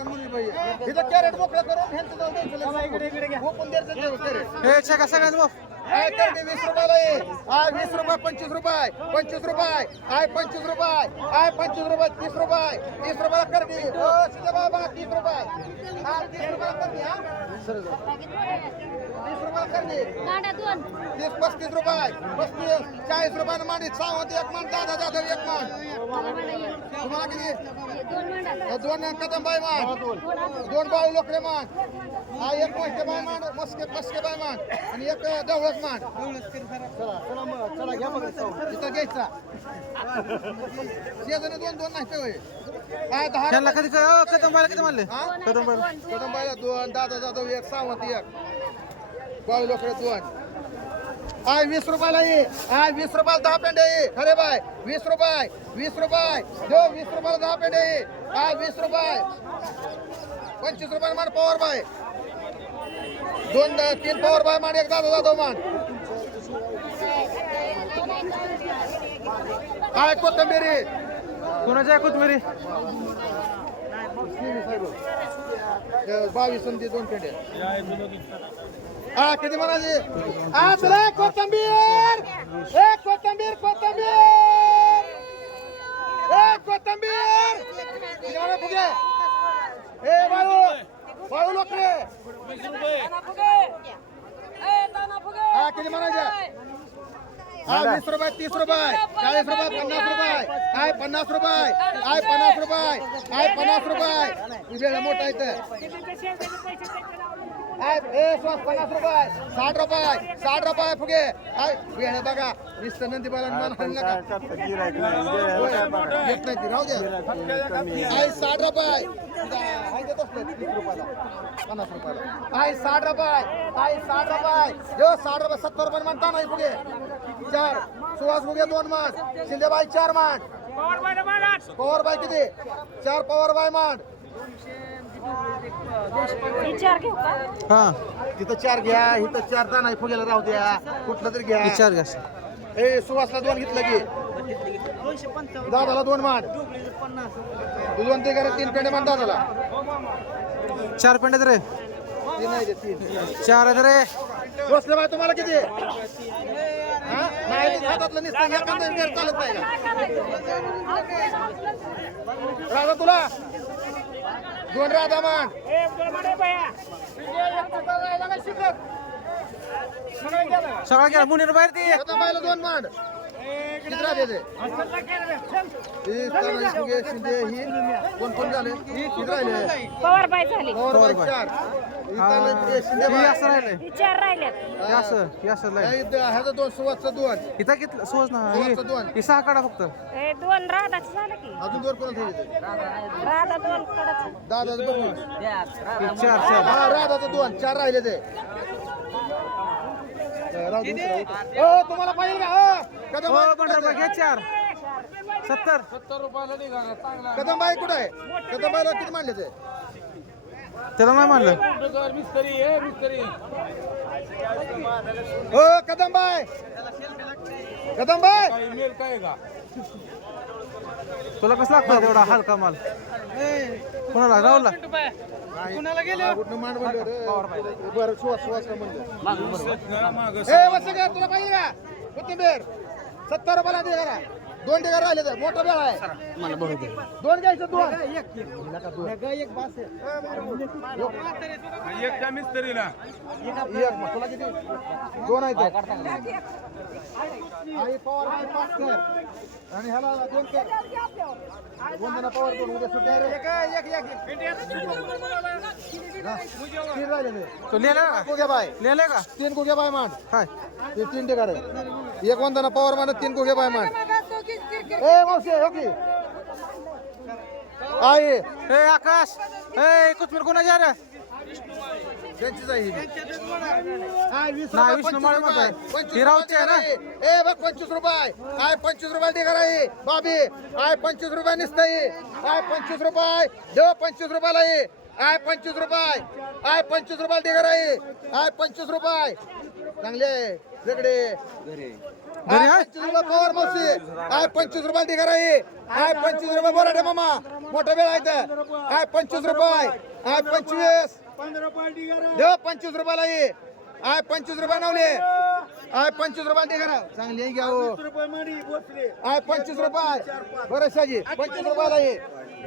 मुली बाई इथं कॅरेट मोकळं करून ह्यांचं जाऊन द्यायचं ओपन द्यायचं कॅरेट हे चेका सगळ्यांचं मग काय करते 20 रुपयाला आहे आय 20 रुपये 25 रुपये 25 रुपये आय 25 रुपये आय 25 रुपये 30 रुपये 30 रुपयाला करते ओ शिंदे बाबा 30 रुपये हा 30 रुपयाला करते हा 30 रुपयाला करते 30 35 रुपये 35 40 रुपयाला मांडी सावंत एक मान दादा जाधव एक मान तुम्हाला किती दोन कदमबाई मान दोन बाळू लोकडे मान हा एक मोठे बाय मान मस्के बाय मान आणि एक डवळस मान चला घ्या बघा तिथं घ्यायचा शेजारी दोन नाही ते काय 10 त्यांना कधी कदमबाईला किती मानले कदमबाईला 2 दादा जाधव एक सावंत एक बाळू लोकडे 2 आय 20 रुपयाला ये आय 20 रुपयाला 10 पेंडे ये खरे बाय 20 रुपये 20 रुपये दो 20 रुपयाला 10 पेंडे ये आय 20 रुपये 25 रुपयाला मान पॉवर बाय 2-3 पॉवर बाय मान एक दादा जाधव मान आय कोथंबिरी कोणाची आहे कोथमिरी 22 आणि 2 पेंडे हा किती म्हणाले हा तुला कोथंबीर एक कोथंबीर किती म्हणा फुगे ए बाळू लोकडे हा किती म्हणायचे हा 20 रुपये 30 रुपये 40 रुपये 50 रुपये काय 50 रुपये काय 50 रुपये काय 50 रुपये वेळ मोठा इथं ए 50 रुपये 60 रुपये 60 रुपये फुगे काय वेळ बघा नुसतं नंदी बाला मान हल्ला का येत नाही ती राहू द्या काय 60 रुपये काय देत असलं 30 रुपयाला 50 रुपयाला काय 60 रुपये काय 60 रुपये जो 60 रुपये 70 रुपये म्हणता नाही फुगे 4 सुहास फुगे 2 मान शिंदेबाई 4 मान पॉवर बाय किती 4 पॉवर बाय मान हा तिथं 4 घ्या इथं 4 ता नाही फुगेला राहू द्या कुठलं तरी घ्या 4 घ्या ए सुहासला 2 घेतलं की दादाला 2 मान दोन ते घरात 3 पेंडे मान दादाला 4 पेंड रे 3 आहे ते 3 4 आहेत रे बसले बाय तुम्हाला किती हा नाही ते हातातलं नुसतं एखादं गेर चालत नाही का राजा तुला 2 राधा मान सगळा गेला मुनीर बाहेर ते कदंबाईला 2 मान किती राहते ते शिंदे ही कोण झाले किती राहिले पवार बाई झाली पवार बाई 4 शिंदे हे बाई असं राहिले विचार राहिलेत हे असं राहिले ह्याचा 2 सुवासचा 2 इथं किती सोच ना सोळाचं दोन. हे 6 काढा फक्त हे 2 राधाच झालं की अजून 2 कोणाचं आहे राधा 2 कडच दादाचं बघून हे 4 हा राधाचं 2 4 राहिले ते ओ तुम्हाला पाहिजे का हो पंढरपूर घे 4 70 कदमबाई कुठं आहे कदमबाईला किती मानले ते त्याला नाही मानलं हो कदमबाई कदमबाई तुला कसं लागतं तेवढा हलका माल कोणाला राहुलला कुणाला गेले मान म्हणलं बरं सुवास का म्हणलं ए वसं का तुला पाहिजे का कोथिंबीर 70 रुपयाला दे करा 2 ढेगा राहिले तर मोठा वेळ आहे मला बरोबर 2 घ्यायचं 2 एक का मिस्त्रीला तुला किती 2 आहेत आई पवार आहे 5 कर आणि ह्याला 2 कर 2 जण पवार करून उद्या सुट्टी आहे तीन राहिले तो लिहिला का गोग्या बाय लिहिलंय का 3 गोग्या बाय मान काय ते 3 ढेगा रे एक वंदना पवार मान 3 गोग्या बाय मान ए मावशी हो की आई ए आकाश ए कुचमीर कोणाच्या रे त्यांचीच आहे ही. हाय, 20 नाही, रुपये, विष्णू 25 माळे रुपये. म्हणताय. 25 ही राऊतची आहे ना? रुपये ए बघ 25 रुपये काय 25 रुपये ढेकर आहे बाबी काय 25 रुपये निसतंय काय 25 रुपये देव 25 रुपयाला आहे काय 25 रुपये काय 25 रुपये ढेकर आहे काय 25 रुपये चांगले वेगळे घरी आहे? 25 रुपये पवार मावशी काय 25 रुपये ढेकर आहे काय 25 रुपये बोराडे मामा मोठा वेळ आहे तर काय 25 रुपये काय 25 देव 25 रुपयाला ये आय 25 रुपये नवले आय 25 रुपये दे करा चांगली घ्या हो आय 25 रुपये बरं शाजी 25 रुपयाला ये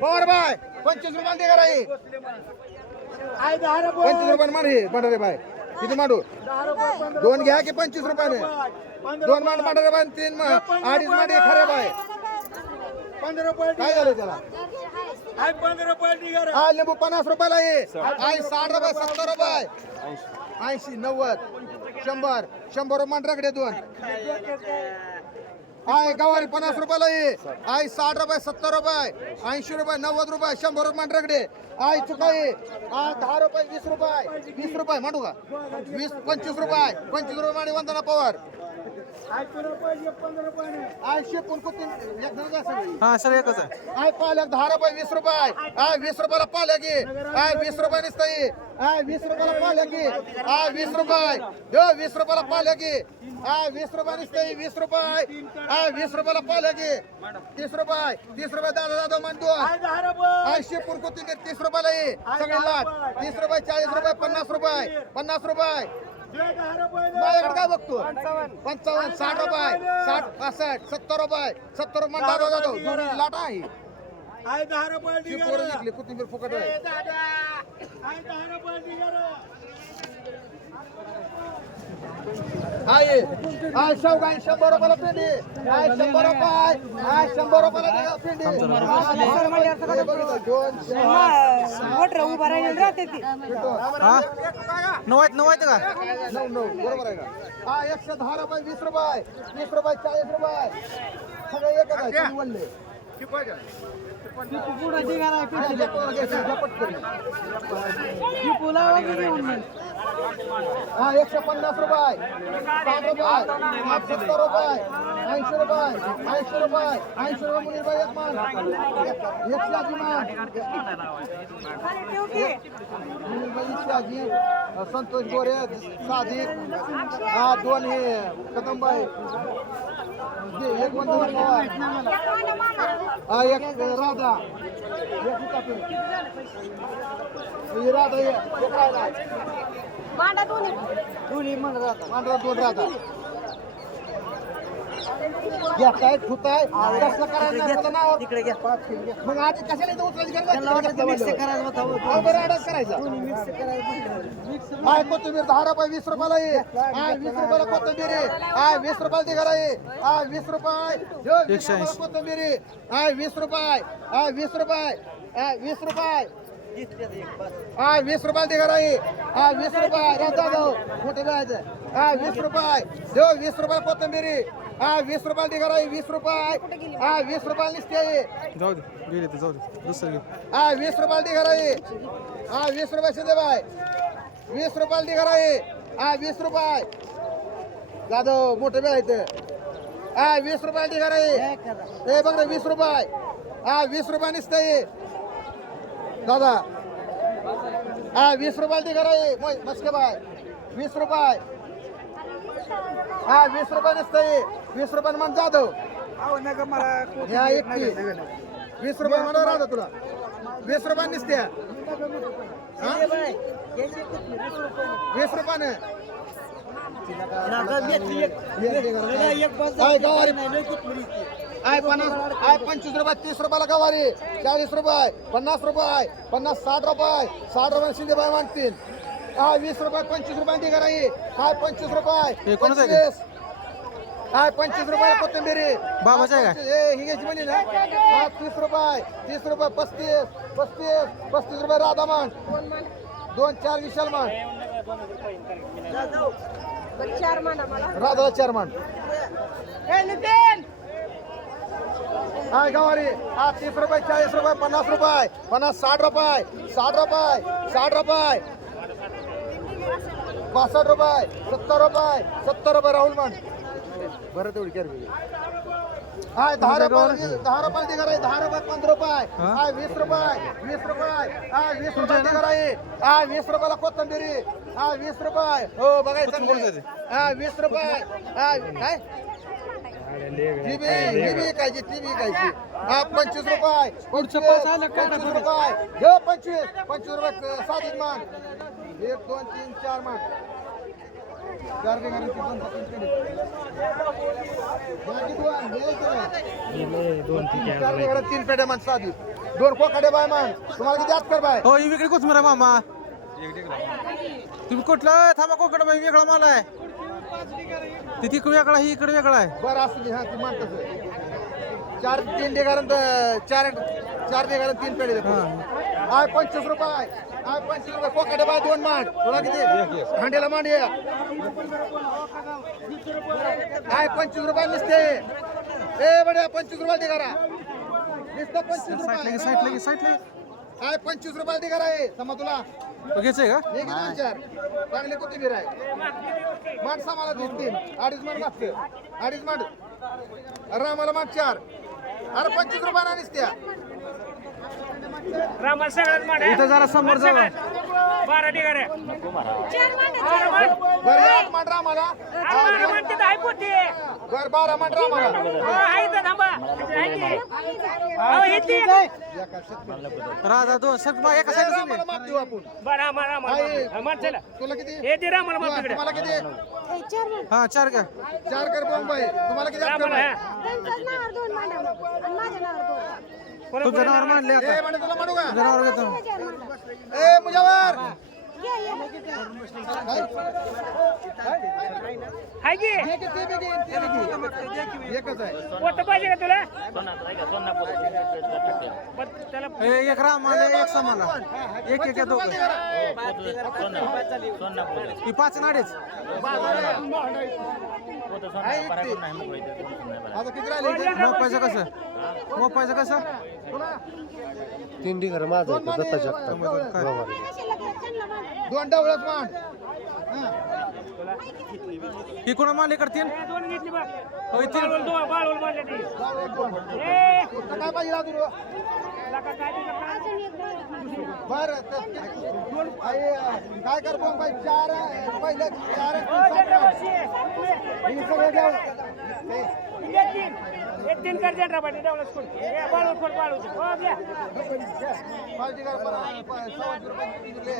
बर बाय 25 रुपये दे करा ये 25 रुपये मान हे बंडरे बाय किती मांडू 2 घ्या की 25 रुपयाने 2 मान बंडरे बाय 3 अडीच मांडे खराब आहे 15 रुपये काय झालं त्याला हा लिंबू 50 रुपयाला ये आई 60 रुपये 70 रुपये 80 90 100 100 रुपये रगडे 2 आय गवारी 50 रुपयाला ये आई 60 रुपये 70 रुपये 80 रुपये 90 रुपये 100 रुपये रगडे आई चुका ये 10 रुपये 20 रुपये मांडू का 25 रुपये 25 रुपये मांडी वंदना पवार आय शेपून कुठून हा सर एकच आहे आय पालक 10 रुपये 20 रुपये आय 20 रुपयाला पालक आहे आय 20 रुपये निसतंय आय 20 रुपयाला पालक आहे आय 20 रुपये दे 20 रुपयाला पालक आहे आय 20 रुपये निसतंय 20 रुपये आय 20 रुपयाला पालक आहे 30 रुपये दादा दादा म्हणतो आय शेपूर कोथिंबीर 30 रुपयाला आहे सगळे लाट 30 रुपये 40 रुपये 50 रुपये माझ्याकडे काय बघतो 55 60 रुपये 60 65 70 रुपये 70 रुपये दादा जातो लाट आहे पोरं विकली कोथिंबीर फुकट आहे आहे हाय शेवगा 100 रुपयाला पेंडी हाय 100 रुपये हाय 100 रुपयाला पेंडी मोटर उभा राहिलेलं राहते ती हा 9 आहेत का 9 बरोबर आहे का हा 110 रुपये 20 रुपये 30 रुपये 40 रुपये सगळे एकच आहे तुम्ही बोलले हा 150 रुपये 60 रुपये 70 रुपये 80 रुपये 80 रुपये 80 रुपये मुली बाई एक मान 100 मान मुली बाई 100 संतोष गोरे साधिक हा 2 हे कदमबाई एक वंदना पवार. हा, एक राधा. एक उतापे. ही राधा एक राधा. मांडा दोन्ही मांडरा दोन राधा. घेताय ठुताय कसलं करायचं नाव तिकडे घ्या मग आधी कशाला इथं उचलायची गरज बरं अडच करायचा हाय कोथिंबीर 10 रुपये 20 रुपयाला आहे हाय 20 रुपयाला कोथिंबीर आहे हाय 20 रुपयाला तिघाला आहे हाय 20 रुपये 20 रुपयाला कोथिंबीर आहे हाय 20 रुपये हाय 20 रुपये हाय 20 रुपये हाय 20 रुपयाला तिघाला आहे हाय 20 रुपये राजा जाऊ मोठे जायचं हाय 20 रुपये 20 रुपयाला कोथिंबीर आहे हाय 20 रुपयाला तिघाला आहे 20 रुपये हाय 20 रुपयाला निसते आहे जाऊ दे गेले ते जाऊ दे दुसरं घे हाय 20 रुपयाला तिघाला आहे हाय 20 रुपये शिंदे बाय 20 रुपयाला तिघाला आहे हाय 20 रुपये जाधव मोठे जायचं हाय 20 रुपयाला तिघाला आहे हे बघ रे 20 रुपये हाय 20 रुपये निसते आहे दादा हाय 20 रुपयाला तिघाला आहे मस्के बाय 20 रुपये हा 20 रुपये नसतं 20 रुपये म्हण जाधव ह्या एकटी 20 रुपये म्हणा राहतो तुला 20 रुपये नसते 20 रुपयाने आय 25 रुपये 30 रुपयाला गवारी 40 रुपये 50 रुपये 50 60 रुपये 60 रुपये शिंदे बाय मागतील हाय 20 रुपये 25 रुपये ती कराई हाय 25 रुपये 25 हाय 25 रुपये कोथिंबीर बाबाचं आहे का? ही घ्यायची म्हणे ना हा 30 रुपये 30 रुपये 35 रुपये राधा मान 2-4 विशाल मान राधाला 4 मान हाय गवारी हा 30 रुपये 40 रुपये 50 रुपये 50 60 रुपये 60 रुपये 60 रुपये 65 रुपये 70 रुपये 70 रुपये राहुल मान बरं तेवढी कर हाय 10 रुपये 10 रुपये दिगार आहे 10 रुपये 15 रुपये हाय 20 रुपये 20 रुपये हाय 20 रुपये दिगार आहे हाय 20 रुपयाला कोथिंबीर हाय 20 रुपये हो बघायचं हाय 20 रुपये हाय काय टीव्ही कायची हा 25 रुपये 25 रुपये घे 25 रुपये साधिक मान 1 2 3 4 मान 4 दिगार 3 पेट्या मान साधी 2 कोकडे बाय मान तुम्हाला किती आत कर बाय हो ही वेगळी कोथमीर आहे मामा तुम्ही कुठला थांबा कोकड बाई वेगळा माल आहे ती तिकडे वेगळा ही इकडे वेगळा आहे बरं असू दे हा ती मान तसं 4 दिगार 4 दिगार 3 पेढे हाय 25 रुपये हाय 25 रुपये कोकडे बाय 2 मांड तुला किती हांडेला मांड ये हाय 25 रुपये नसते ए बड्या 25 रुपये दिगारा नुसतं 25 रुपये साईडला हाय 25 रुपये दिगारा आहे समा तुला घ्यायचंय का हे किती 4 चांगले कोथिंबीर आहे माठ सामाला 2-3 अडीच माठ मागतं अडीच माठ रामाला माठ 4 अरे 25 रुपये नसत्या रामा सगळ्यात मांडा इथं जरा समोर जाऊ 12 डिगार आहे बरं एक माठ रामाला बरं 12 माठ रामाला राधा दोन सगळं एका साईडला रामाला माप देऊ आपण तुला किती तुम्हाला किती हा 4 का 4 कर बॉम्बे तुम्हाला किती तू जनावर मानले आता ए म्हणजे तुला म्हणू का जनावर घेतो ए मुजावर हाय की हे किती बेगी एकच आहे पोत पाहिजे का तुला त्याला एक राम आले एक समाला एक दोघं ही 5 नाडेच आता किती राहिले मोपायचं कसं 3 डिगर माझं दत्ताच्या 2 डवळच मान ही कोणा मारले करतील दोन घेतली बा होय ती बाळवल मारले ती काय पाहिजे तुला बर काय कर मग बाई 4 पहिले 4 सगळे एक तीन कर जनरा पाटी डेवलप स्कूल ए बाळू खोल बाळू हो द्या पार्टी करा बरं. 100 रुपये दिले.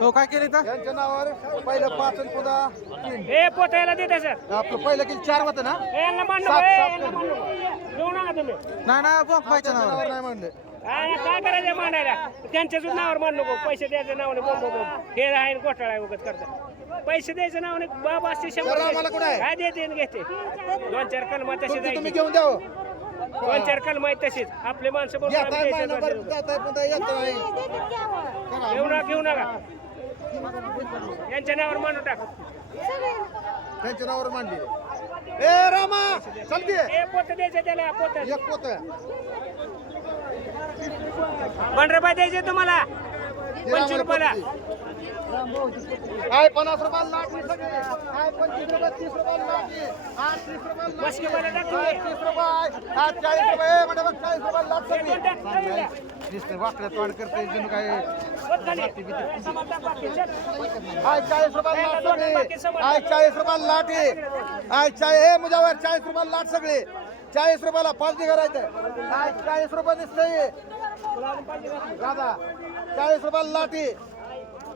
हो काय केलं इथं यांच्या नावावर पहिलं 5 आणि पुन्हा 3. ए पोतायला देते सर आपलं पहिलं किती 4 होतं ना? ए यांना मांडू सात, ए सात यांना मांडू घेऊ नका तुम्ही नाही ना बघ पाहिजे त्यांच्या ना नावावर नाही म्हणले. काय करायचं मांडायला त्यांच्याच नावावर मान नको पैसे द्यायचं नावाने बोंब बोंब हे आहे घोटाळा आहे उगत करतात पैसे द्यायचं नावाने बाबा असते तर आम्हाला कुठं आहे? काय देते आणि घेते 2-4 कलमा तसे तुमची तुम्ही जायचे घेऊन द्यावं. 2-4 कलमा आहेत तशीच आपले माणसं बरोबर घेताय आम्ही महिनाभर, द्यायचे 200 जाताय पुन्हा येत नाही. करा. घेऊ नका यांच्या नावावर मानू टाक त्यांच्या नावावर मांडली. ए रामा चल की. ए पोत द्यायचं त्याला पोत एक पोत आहे. ₹15 द्यायचे तुम्हाला 25 रुपयाला काय 50 रुपयाला लाटली सगळी. काय 25 रुपये 30 रुपयाला लाटली. हा 30 रुपयाला मस्के लाटली. मला टाक काय तुम्ही. 30 रुपये. हा 40 रुपये. म्हणजे बघ 40 रुपयाला लाट हे सगळी. कोण टाक? काय द्या? नुसतं वाकड्या तोंड करते जणू काय. पोत खाली. समजला बाकी, चल. हाय 40 रुपयाला लाट दोन सगळी. बाकी समोर. हाय 40 रुपयाला लाट आहे. हाय 40 हे मुजावर 40 रुपयाला लाट सगळी. 40 रुपयाला 5 करायचं. हाय 40 रुपये दिसतंय. दादा 40 रुपयाला लाटी.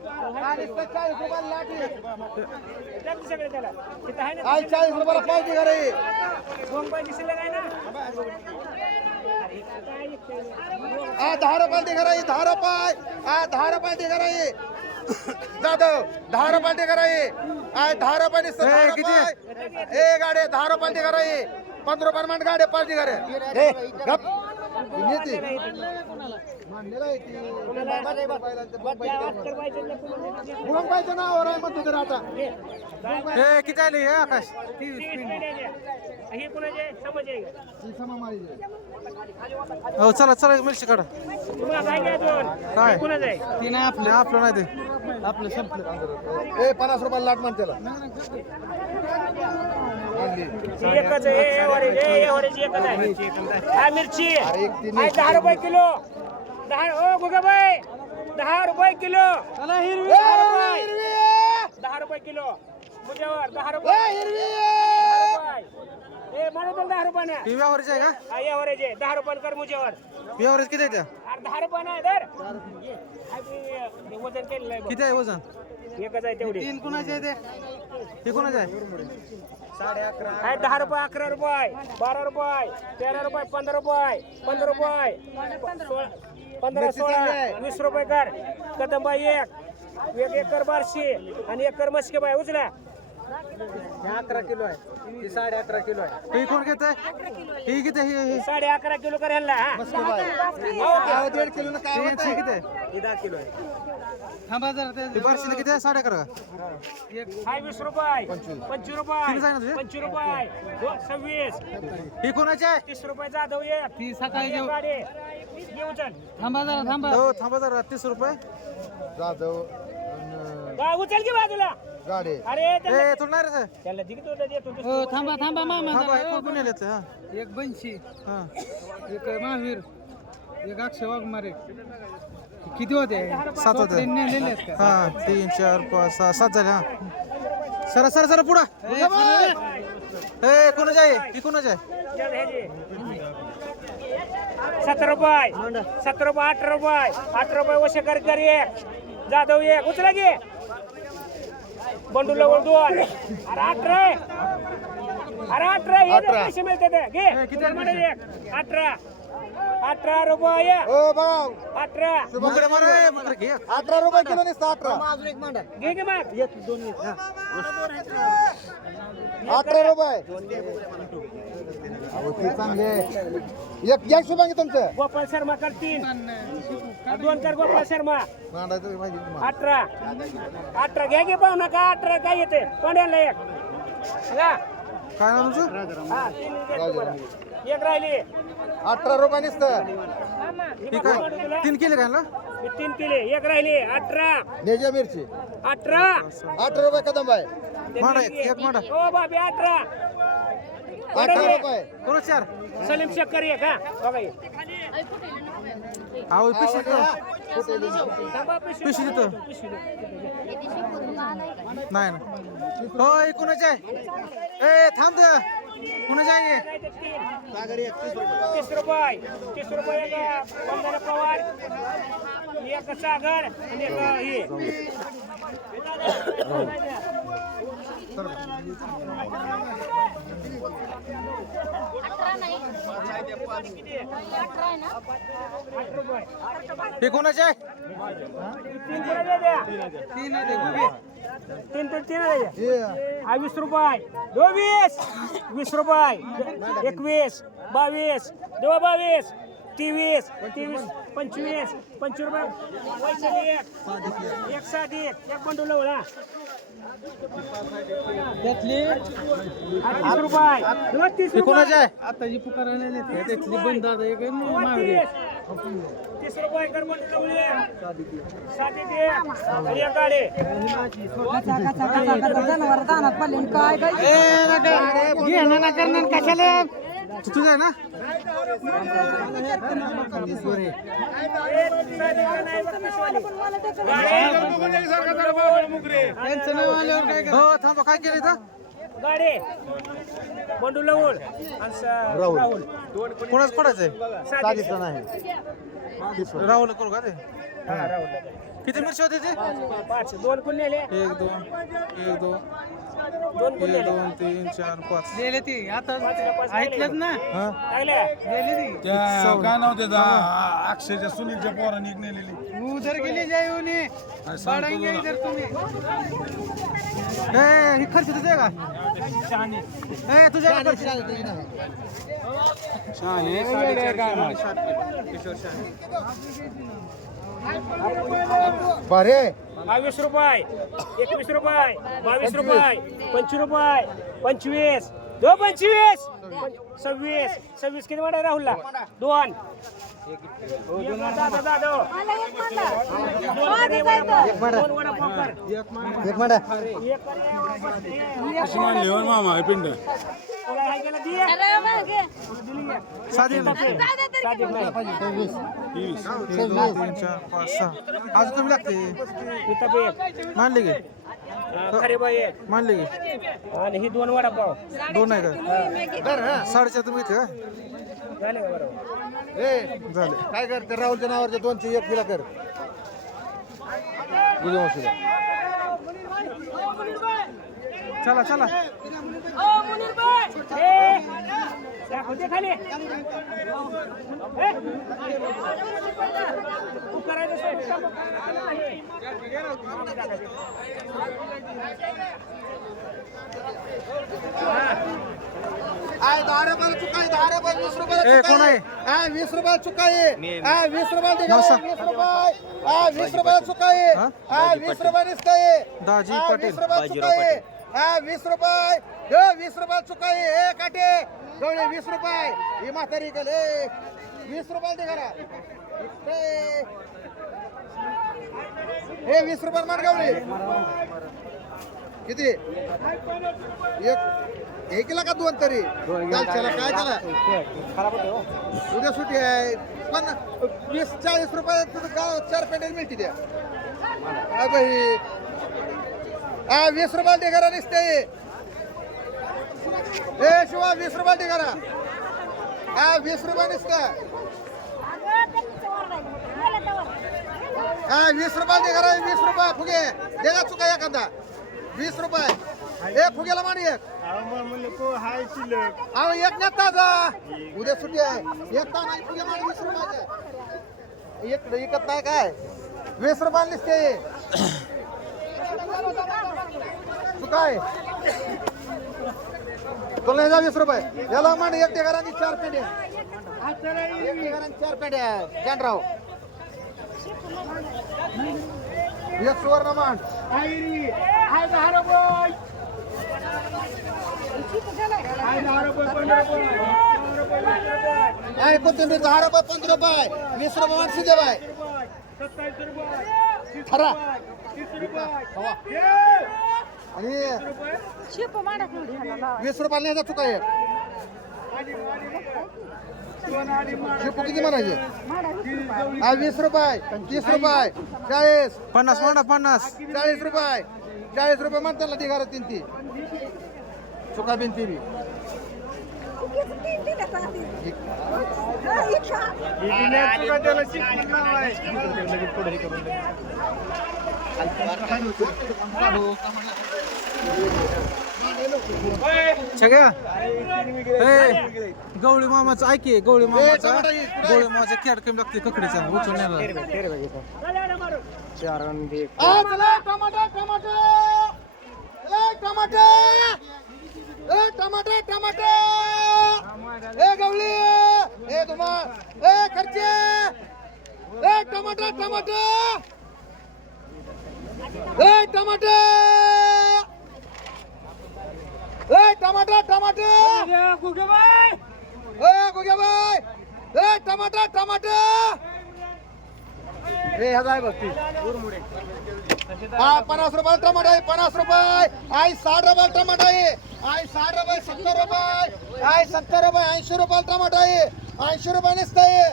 काय नुसतं 40 रुपयाला लाटी. टाक सगळे त्याला तिथं आहे ना हाय 40 रुपयाला 5 करायची. 2 पाहिजे शिल्लक आहे ना हा 10 रुपयाला करायची. 10 रुपये. हा 10 रुपयाला करायची. जाधव 10 रुपयाला करायची. हाय 10 रुपये नुसतं 10 रुपये. ए गाडी 10 रुपयाला करायची. 15 रुपये मान गाडी 5 करे. ए गप. नेते. मानलेला आहे ती. मुंबईचं नावावर आहे म्हणतो तर आता. हे किती आले हे आकाश हे कुणाचे समज आहे का? ती समामारी आहे. हो चला चला मिरची काढा तुम्हाला काय घ्या दोन काय? हे कुणाचं आहे ती नाही आपलं नाही ते आपलं संपलं ए 50 रुपयाला लाट मान त्याला. ही एकच आहे हे एव्हरेज एकच आहे हा मिरची एक तीन आहे 10 रुपये किलो 10 ओ गुगाबाई 10 रुपये किलो 10 रुपये किलो मुझ्यावर 10 रुपये ए म्हणू तर 10 रुपये ना ही व्यावहारीची आहे का हा एव्हरेज आहे 10 रुपये कर मुझ्यावर व्यावहारीच किती आहे त्या अरे 10 रुपये नाही धर हा ते वजन केलेलं आहे बघ. किती आहे वजन एकच आहे तेवढी तीन कोणाचे आहे ते कोणाचे आहे 11.5 आहे 10 रुपये 11 रुपये 12 रुपये 13 रुपये 15 रुपये 15 रुपये 15 16 20 रुपये कर कदंबाई एक एकर बारशे आणि एकर मस्के बाय उचला 11 किलो आहे ती 11.5 किलो आहे ही कोण घेत आहे ही किती आहे ही 11.5 किलो कर ह्यांना हा 1.5 किलो ना काय होत किती आहे 10 किलो आहे थांबा जरा ते बारशीला किती आहे 11.5 हाय 20 रुपये 25 रुपये किती सांगितलं तुझे? 25 रुपये 26 ही कोणाची आहे 30 रुपये जाधव एक ती सकाळी घेऊ गाडी घेऊ चल थांबा जरा थांबा हो थांबा जरा 30 रुपये जाधव उचल की बाजूला गाडी. अरे ए तुला नाही रे त्याला दिगतो देतो हो थांबा थांबा मामा थांबा कोण कोण आले हा एक बनशी हा एक महावीर एक अक्षय वाघमारे किती होते 7 होते हा 3 4 5 6 7 झाले हा सर सर सर पुढा ए कोणाची आहे ती कोणाची आहे 17 रुपये 17 रुपये 18 रुपये 18 रुपये वशे कर एक जाधव एक उचला घे बंडू लवळ 2 अरे 18 अरे 18 हे जे पैसे मिळते ते घे किती मध्ये एक 18 रुपये ओ भाऊ 18 मुकडे मारे मुकडे घे 18 रुपये किलो नुसतं 18. घे की मग 18 रुपये. अहो ते चांगले. एक शुभांगी तुमचं. गोपाल शर्मा कर 3 2 कर गोपाल शर्मा मांडायचं माहिती तुम्हाला. 18 घ्या की पाहू नका 18 काय येते कोण्याला एक हा काय नाव तुमचं हा 3 घे तुम्हाला. एक राहिली 18 रुपये नुसतं. ठीक आहे 3 किलो काय ना 3 किले एक राहिली 18 नेजा मिरची 18 18 रुपये कदम आहे. मांडा एक मांडा ओ बाबी 18 18 रुपये. कोण 4 सलीम शेखर एक हा बघा हे. आहो पिशी थांबा, पिशवी पिशवी देतो. पिशवी देतो. नाही ना हो कोणाचे आहे ए थांब कोणाचे आहे सागर 31 रुपये 30 रुपये एक वंदना पवार एक सागर आणि एक हे हे कोणाचे आहे तीन हा 20 रुपये 20 रुपये 21 22 22 23 25 रुपये एक साधी एक बंडू लावला त्यातली 30 रुपये 30 हे कोणाचे आहे आता जी पुकारायला त्यातली बंद दादा एक 30 रुपये कर बंडू लावले साधी दे आणि एक गाडी जनावर दानात पडले काय काय घेणं ना करणं कशाला तुझं आहे ना त्यांचं नाव आल्यावर काय हो थांबा काय केलं इथं गाडी बंडू लावून राहुल कोणाच पडायचंय साधीचं नाही राहुल करू का ते राहुल किती मिरची होती ते 5 2 कोण नेले 1 2 1 2 2 कोण 1 नेले 2 3 4 5 गेले ती आता ऐकलंच ना लागले गेली ती काय नाव त्याचा अक्षयच्या सुनीलच्या पोरांनी एक नेलेली उधर गेली जाऊन बाळांगे इधर तुम्ही ही खर्च तुझे का तुझ्या बरे 22 रुपये 21 रुपये 22 रुपये 25 रुपये 25 दो 25 26 किती वाटा राहुलला 2 दादा दादा एक मिनिट लिहून मामा हे पिंड साधी ना 3 4 5 6 आज कमी लागते मानले गे खरे बाई मानले गे आणि ही 2 वडापाव 2 नाही का 4.5 तुम्ही इथे का झाले का बरोबर झाले काय करते राहुलच्या नावावरच्या 2 ची 1 किलो कर चला चला होते खाली आय 10 रुपये चुकाई 10 रुपये 20 रुपये ए कोण आहे 20 रुपये चुकाई 20 रुपये दे 900. 20 रुपये 20 रुपये चुकाई 20 रुपये निसकाई दाजी पाटील 20 रुपये चुकाई 20 रुपये 20 रुपये चुकाई ए काटे गवळे 20 रुपये ही म्हातारी गेले 20 रुपये दे करा हे 20 रुपये मान गवळे किती एक ला का 2 तरी चला काय त्याला उद्या सुट्टी आहे पण 20-40 रुपये तुझं गाव 4 पेंडे मिळते त्या काय बाई 20 रुपये दे करा निसते ए शिवा 20 रुपये दे करा 20 रुपये निसते 20 रुपये दे करा 20 रुपये फुगे दे का चुका एखादा 20 रुपये एक फुगेला मान एक अहो एक नेता जा उद्या सुट्टी आहे एक तास नाही फुगे मान 20 रुपयाचे एक इकत नाही काय 20 रुपये निसते चुकाय तुला जा 20 रुपये याला मान एक ढेगारांनी 4 पेंडे एक ढेगारांनी 4 पेंडे जानराव एक सुवर्ण मान आहे कोथिंबीर 10 रुपये 15 रुपये 20 रुपये मान सीधे बाय खरा आणि 20 रुपये नाही चुका आहे शेपू किती म्हणायचे 20 रुपये 30 रुपये 40 50 म्हणा 50 40 रुपये 40 रुपये म्हणताना ती घरात तीन ती चुका बिनती बी सगळ्या गवळी मामाचं ऐके गवळी मामाचा खेळ कमी लागते ककडीचा उचलून येणार चला टमाटर टमाटर टमाटर टमाटर टमाटर ए गवळी ए धुमाळ ए खर्चे ए टमाटर टमाटर ए टमाटर ए टमाटर टमाटर गुगेबाई ए टमाटर टमाटर ए ह्याचा आहे बघ हा 50 रुपये टमाटर आहे 50 रुपये आई 60 रुपये टमाटर आहे आई 60 रुपये 70 रुपये आई 70 रुपये 80 रुपये टमाटर आहे 80 रुपये नसतं आहे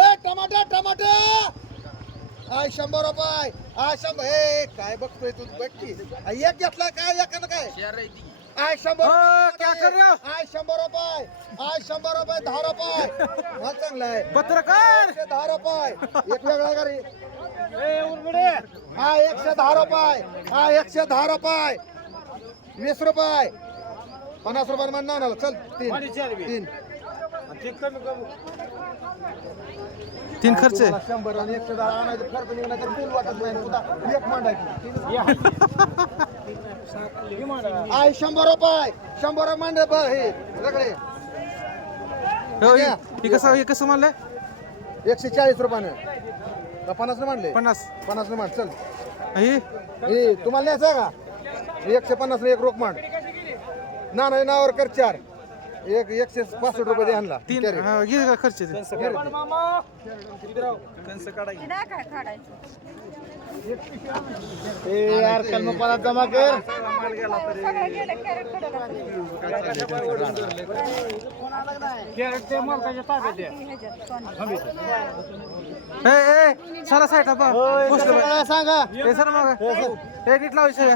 ए टमाटर टमाटर आय 100 रुपये आय 100 हे काय बघतोय तू बघ की एक घेतला काय एकानं काय आय 100 क्या कर रहे हो? आय 100 रुपये आय 100 रुपये 10 रुपये हा चांगला आहे पत्रकार 10 रुपये एक वेगळा घरी हा 110 रुपये हा 110 रुपये 20 रुपये 50 रुपये म्हणणार ना चल तीन तीन खर्च 100 आणि 110 आणायचं खर्च निघणार तर तीन वाटत नाही तुला एक मांडायची आय 100 रुपये 100 रुपये मांड हे सगळे हे कसं म्हणलंय 140 रुपयानं का 50 ने मांडले 50 ने मांड चल हे हे तुम्हाला न्यायचं का 150 ने एक रोख मांड ना नाही नावर कर 4 एक 165 रुपये दे आणला तीन घे का खर्च ते यार कल में पाला जमा कर साला साईड सांगा हे सर मग हे नीट लावायचं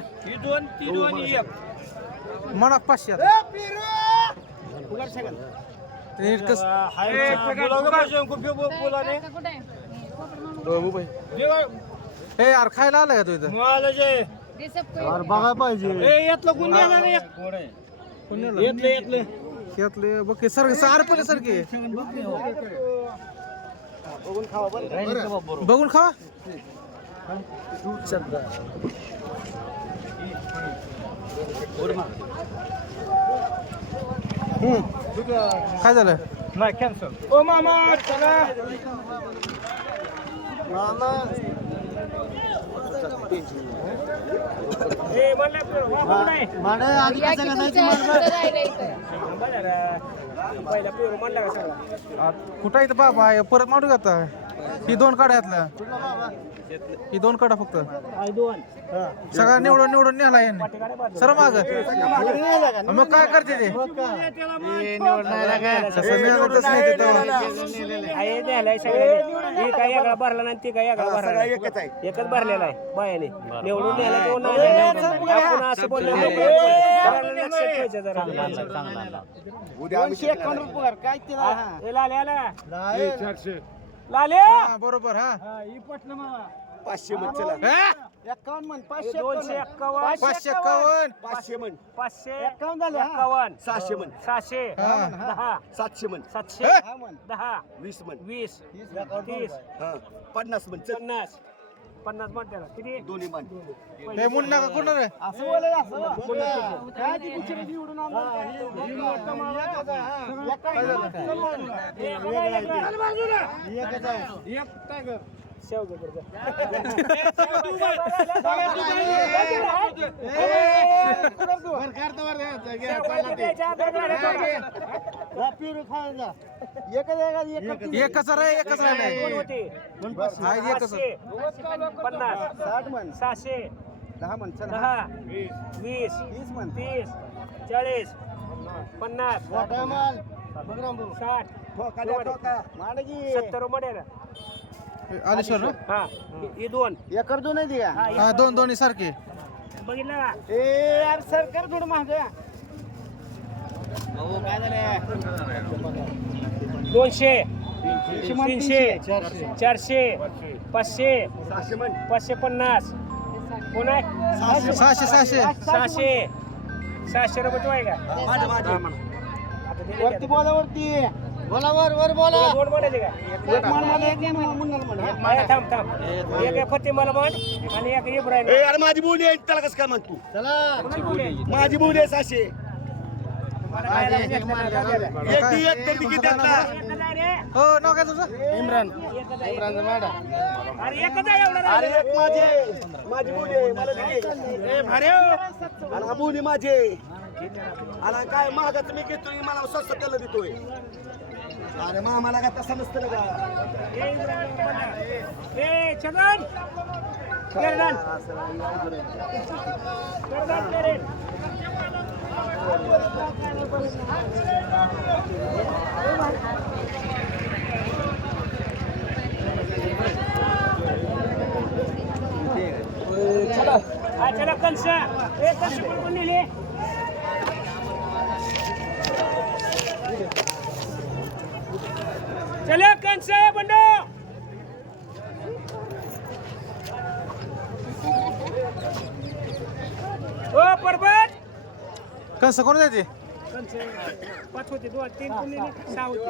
म्हणा 500 नीट कस हे यार खायला आलाय का तू इथं बघा पाहिजे यातले बघ सारखे सारखे सारखे बघून खावा काय झालं नाही कॅन्सल ओ मामा चला ए कुठं इथं बाबा परत मांडू आता ही 2 काढ्यातलं ही 2 काढा फक्त सगळा निवडून नेला यांनी सर माग मग काय करते ते काय यागळा भरला नाही ते काय यागळा भरला एकच भरलेला आहे बायाने निवडून न्यायला तो नाही आपण असं बोललो लक्षात ठेवायचं जरा लाले बरोबर हा 500 म्हण चला 51 म्हण 251 551 500 म्हण 551 झाले 600 म्हण 600 10 700 म्हण 700 10 20 म्हण 20 30 हा 50 म्हण चल 50 म्हणते ना किती दोन्ही म्हण हे मुन्ना का कोण रे असं बोलाय असं काय ती पिक्चर निवडून एकच रे एकच राहिलाय 50 60 म्हण 600 10 म्हण चल 10 20 30 म्हण 30 40 50 माल बघराम 60 माडगी 70 मडेल आले सर ना हा ही 2 एकर दोन आहे दिया हा दोन्ही सारखे बघितलं का ए यार सरकार थोडं महाग आहे 200 300 400 500 550 कोण आहे 600 रुपये तो आहे का वरती बोला वरती बोला वर बोला दोन म्हणायचे का थांब एक आहे फतेमाला म्हण आणि एक इब्राहिम अरे माझी बोली आहे त्याला कसं काय म्हणतो चला माझी बोली आहे 600 एक तर किती हो नाव काय तुझं इम्रान अरे एकच आहे एवढा अरे एक माझी बोली आहे मला दिली. अरे आणि बोली माझी आहे. आणि काय महागाचं मी घेतोय मला स्वस्त त्याला देतोय अरे मला काय तसं नसतं ना का ए छगन करडन चला कंस एक कंस पण नेले चला कंस बंडो ओ पर्वत कसं कोण जायचे कंस 5 होते 2 3 पण नेले 6 होते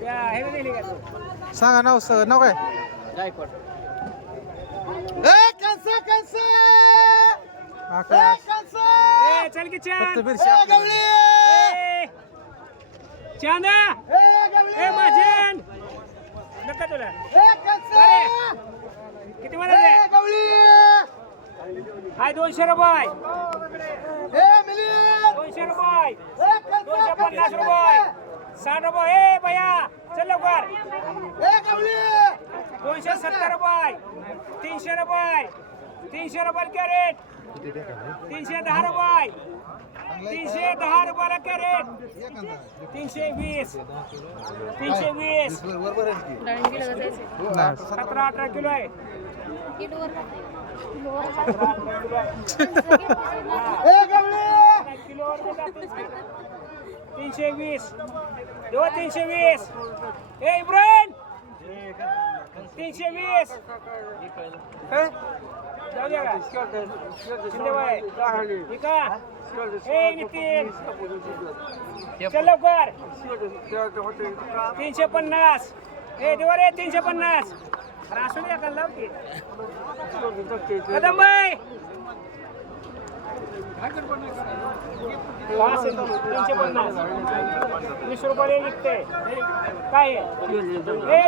त्या हे नेले का तू सांगा नाव नाव काय कंस आकाश ए चल की चांद फक्त बिरशी आपल्याला. चांदा ए माझन नका तुला अरे किती म्हणाले हाय 200 रुपये 200 रुपये 250 रुपये 60 रुपये ए भैया चल लवकर 270 रुपये 300 रुपये 300 रुपये कॅरेट 310 रुपये 310 रुपयाला कॅरेट 320 17-18 किलो आहे 320 देवा 320 ए इब्राहिम 320 जाऊ द्या का शिंदेबाई ठीक आहे ए नितीन चल लवकर 350 ए देवा रे 350 असू द्या का लाव की कदमबाई 350 20 रुपये विकते काय ए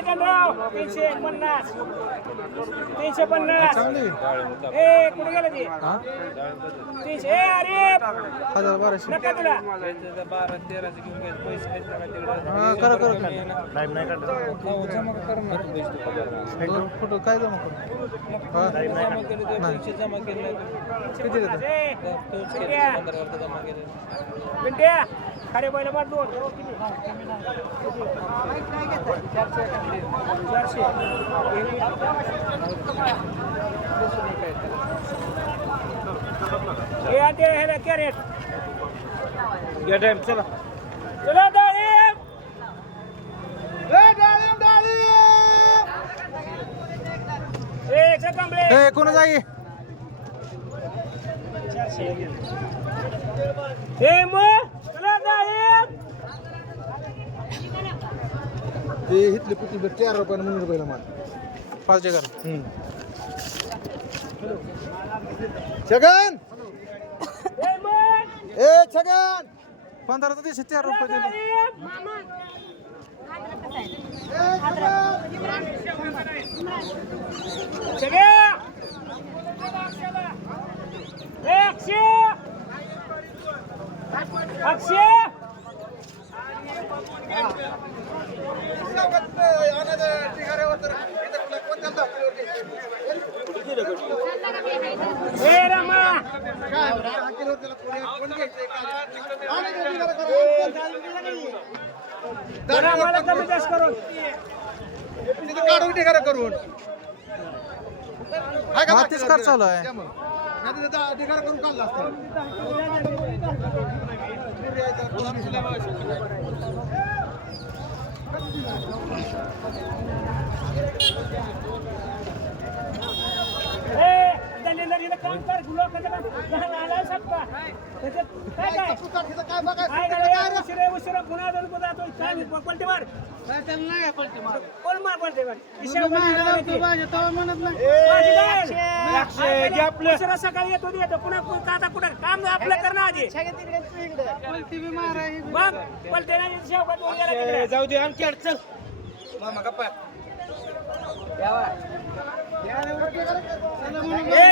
चंद्रराव 350 350 ए कुठे गेलं ते 300 ए अरे 1200 नका तुला करा फोटो काय जमा करू किती पिंट्या खाडे बैल मार 2 हे आते हे कॅरेट चला चला डाळिंब ए चकंबळे ए कोण जाई हे मग चला डाळिंब ते इथले पुती 4 रुपयाला म्हणून रुपयाला माल 5 जगर छगन हे मग ए छगन 15 तर 4 रुपये दिले अक्षय हे रमा मला कमी जास्त करून काढून ढिगारा करून तीच कार चालू आहे ढिगारा करून काढला असता दलिंदरीला काम कर लोकांचं काम आला शकता त्याच्यात काय काय काय काय उशिरा पुन्हा जातो काय पलटी मार कोण मार पलटी मार उशिरा सकाळी येतो पुन्हा आता कुठं काम आपलं करणं आधी मग पलटी नाही शेवकात जाऊ दे आमची अडचण मामा गप्पा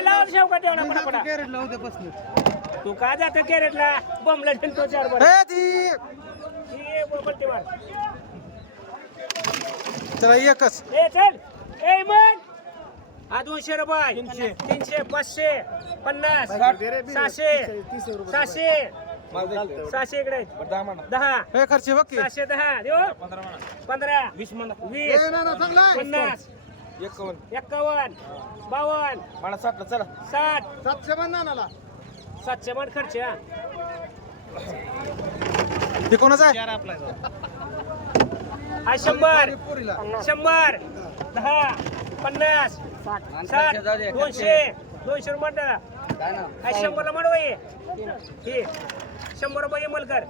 लाव शेवका तेवढा पटापटा तू का जात कॅरेटला बमला ठेवतो 4 बार बोलते मार चला एकच ए चल ए मग हा 200 रुपये 300 500 50 600 700 इकडे 10 हे खर्च बघ की 710 देऊ 15 20 50 51 52 मला 60 चला 60 700 बंधानाला 700 मन खर्च हा हे कोणाचा आहे हा 100 100 10 50 60 200 रुपये हा 100 ला म्हणू हे 100 रुपये मल कर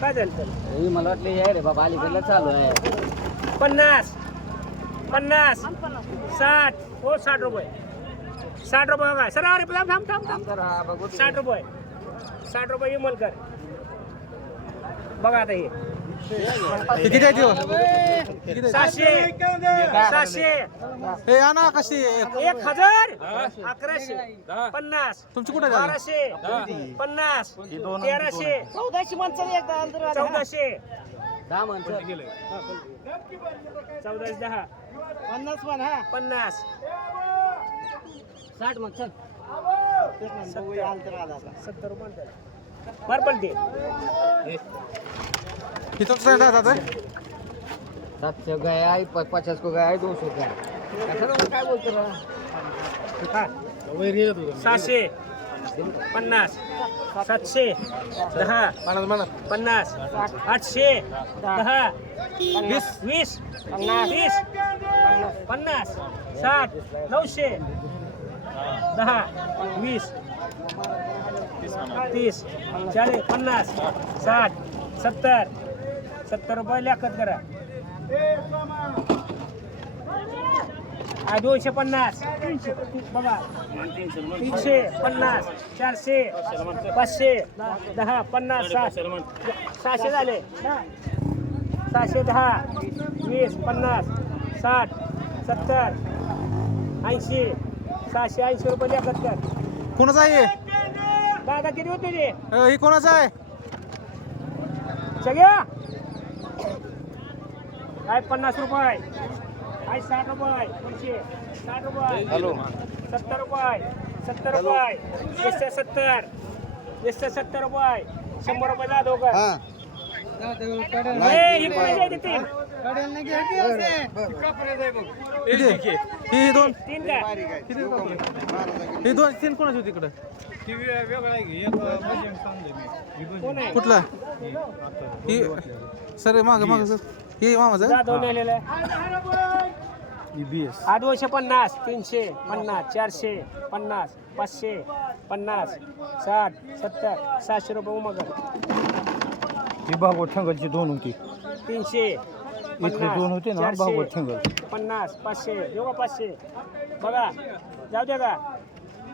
काय झालं मला वाटलं हे रे बाबा अलीकडला चालू आहे 50 50 60 हो 60 रुपये 60 रुपये बघा सर अरे थांब 60 रुपये 60 रुपये विमल कर बघा आता हे किती आहे देव 700 हे आणा कशी 1000 1150 तुमची कुठे झाली 1250 1300 1400 माणसाला एकदा अंतर 1400 10 माणसं 14 10 50 पण हा 50 60 मग चल 70 रुपये मार पलटी हे तुमचं दादा 700 गए आई 50 को गए 200 गए काय बोलतो हा 600 50 700 10 50 800 10 20 30 50 60 900 10 20 30 40 50 60 70 रुपये लेखत करा 250 बघा 350 400 500 10 50 600 झाले 710 20 50 60 70 80 680 रुपये लेखत कर कोणाचा आहे दादा किती होते तुझे हे कोणाचा आहे सगळ्या काय 50 रुपये काय 60 रुपये 60 रुपये 70 रुपये 70 रुपये 170 रुपये 100 रुपये जा दोघं ही कोणाची आहे ती ही दोन तीन का ही दोन तीन कोणाची होती इकडं कोण आहे कुठला ही सर माग सर ही मामाचा जा दोन नेलेलं आहे 250 350 400 50 500 50 60 70 700 रुपये उमगर भागवत ठेंगलची 2 होती 300 इथले 2 होते ना भागवत ठेंगल 50 500 देऊ का 500 बघा जाऊ द्या का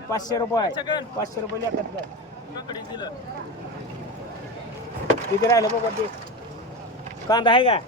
500 रुपये 500 रुपये लेखत कर किती राहिलं बघ कांदा आहे का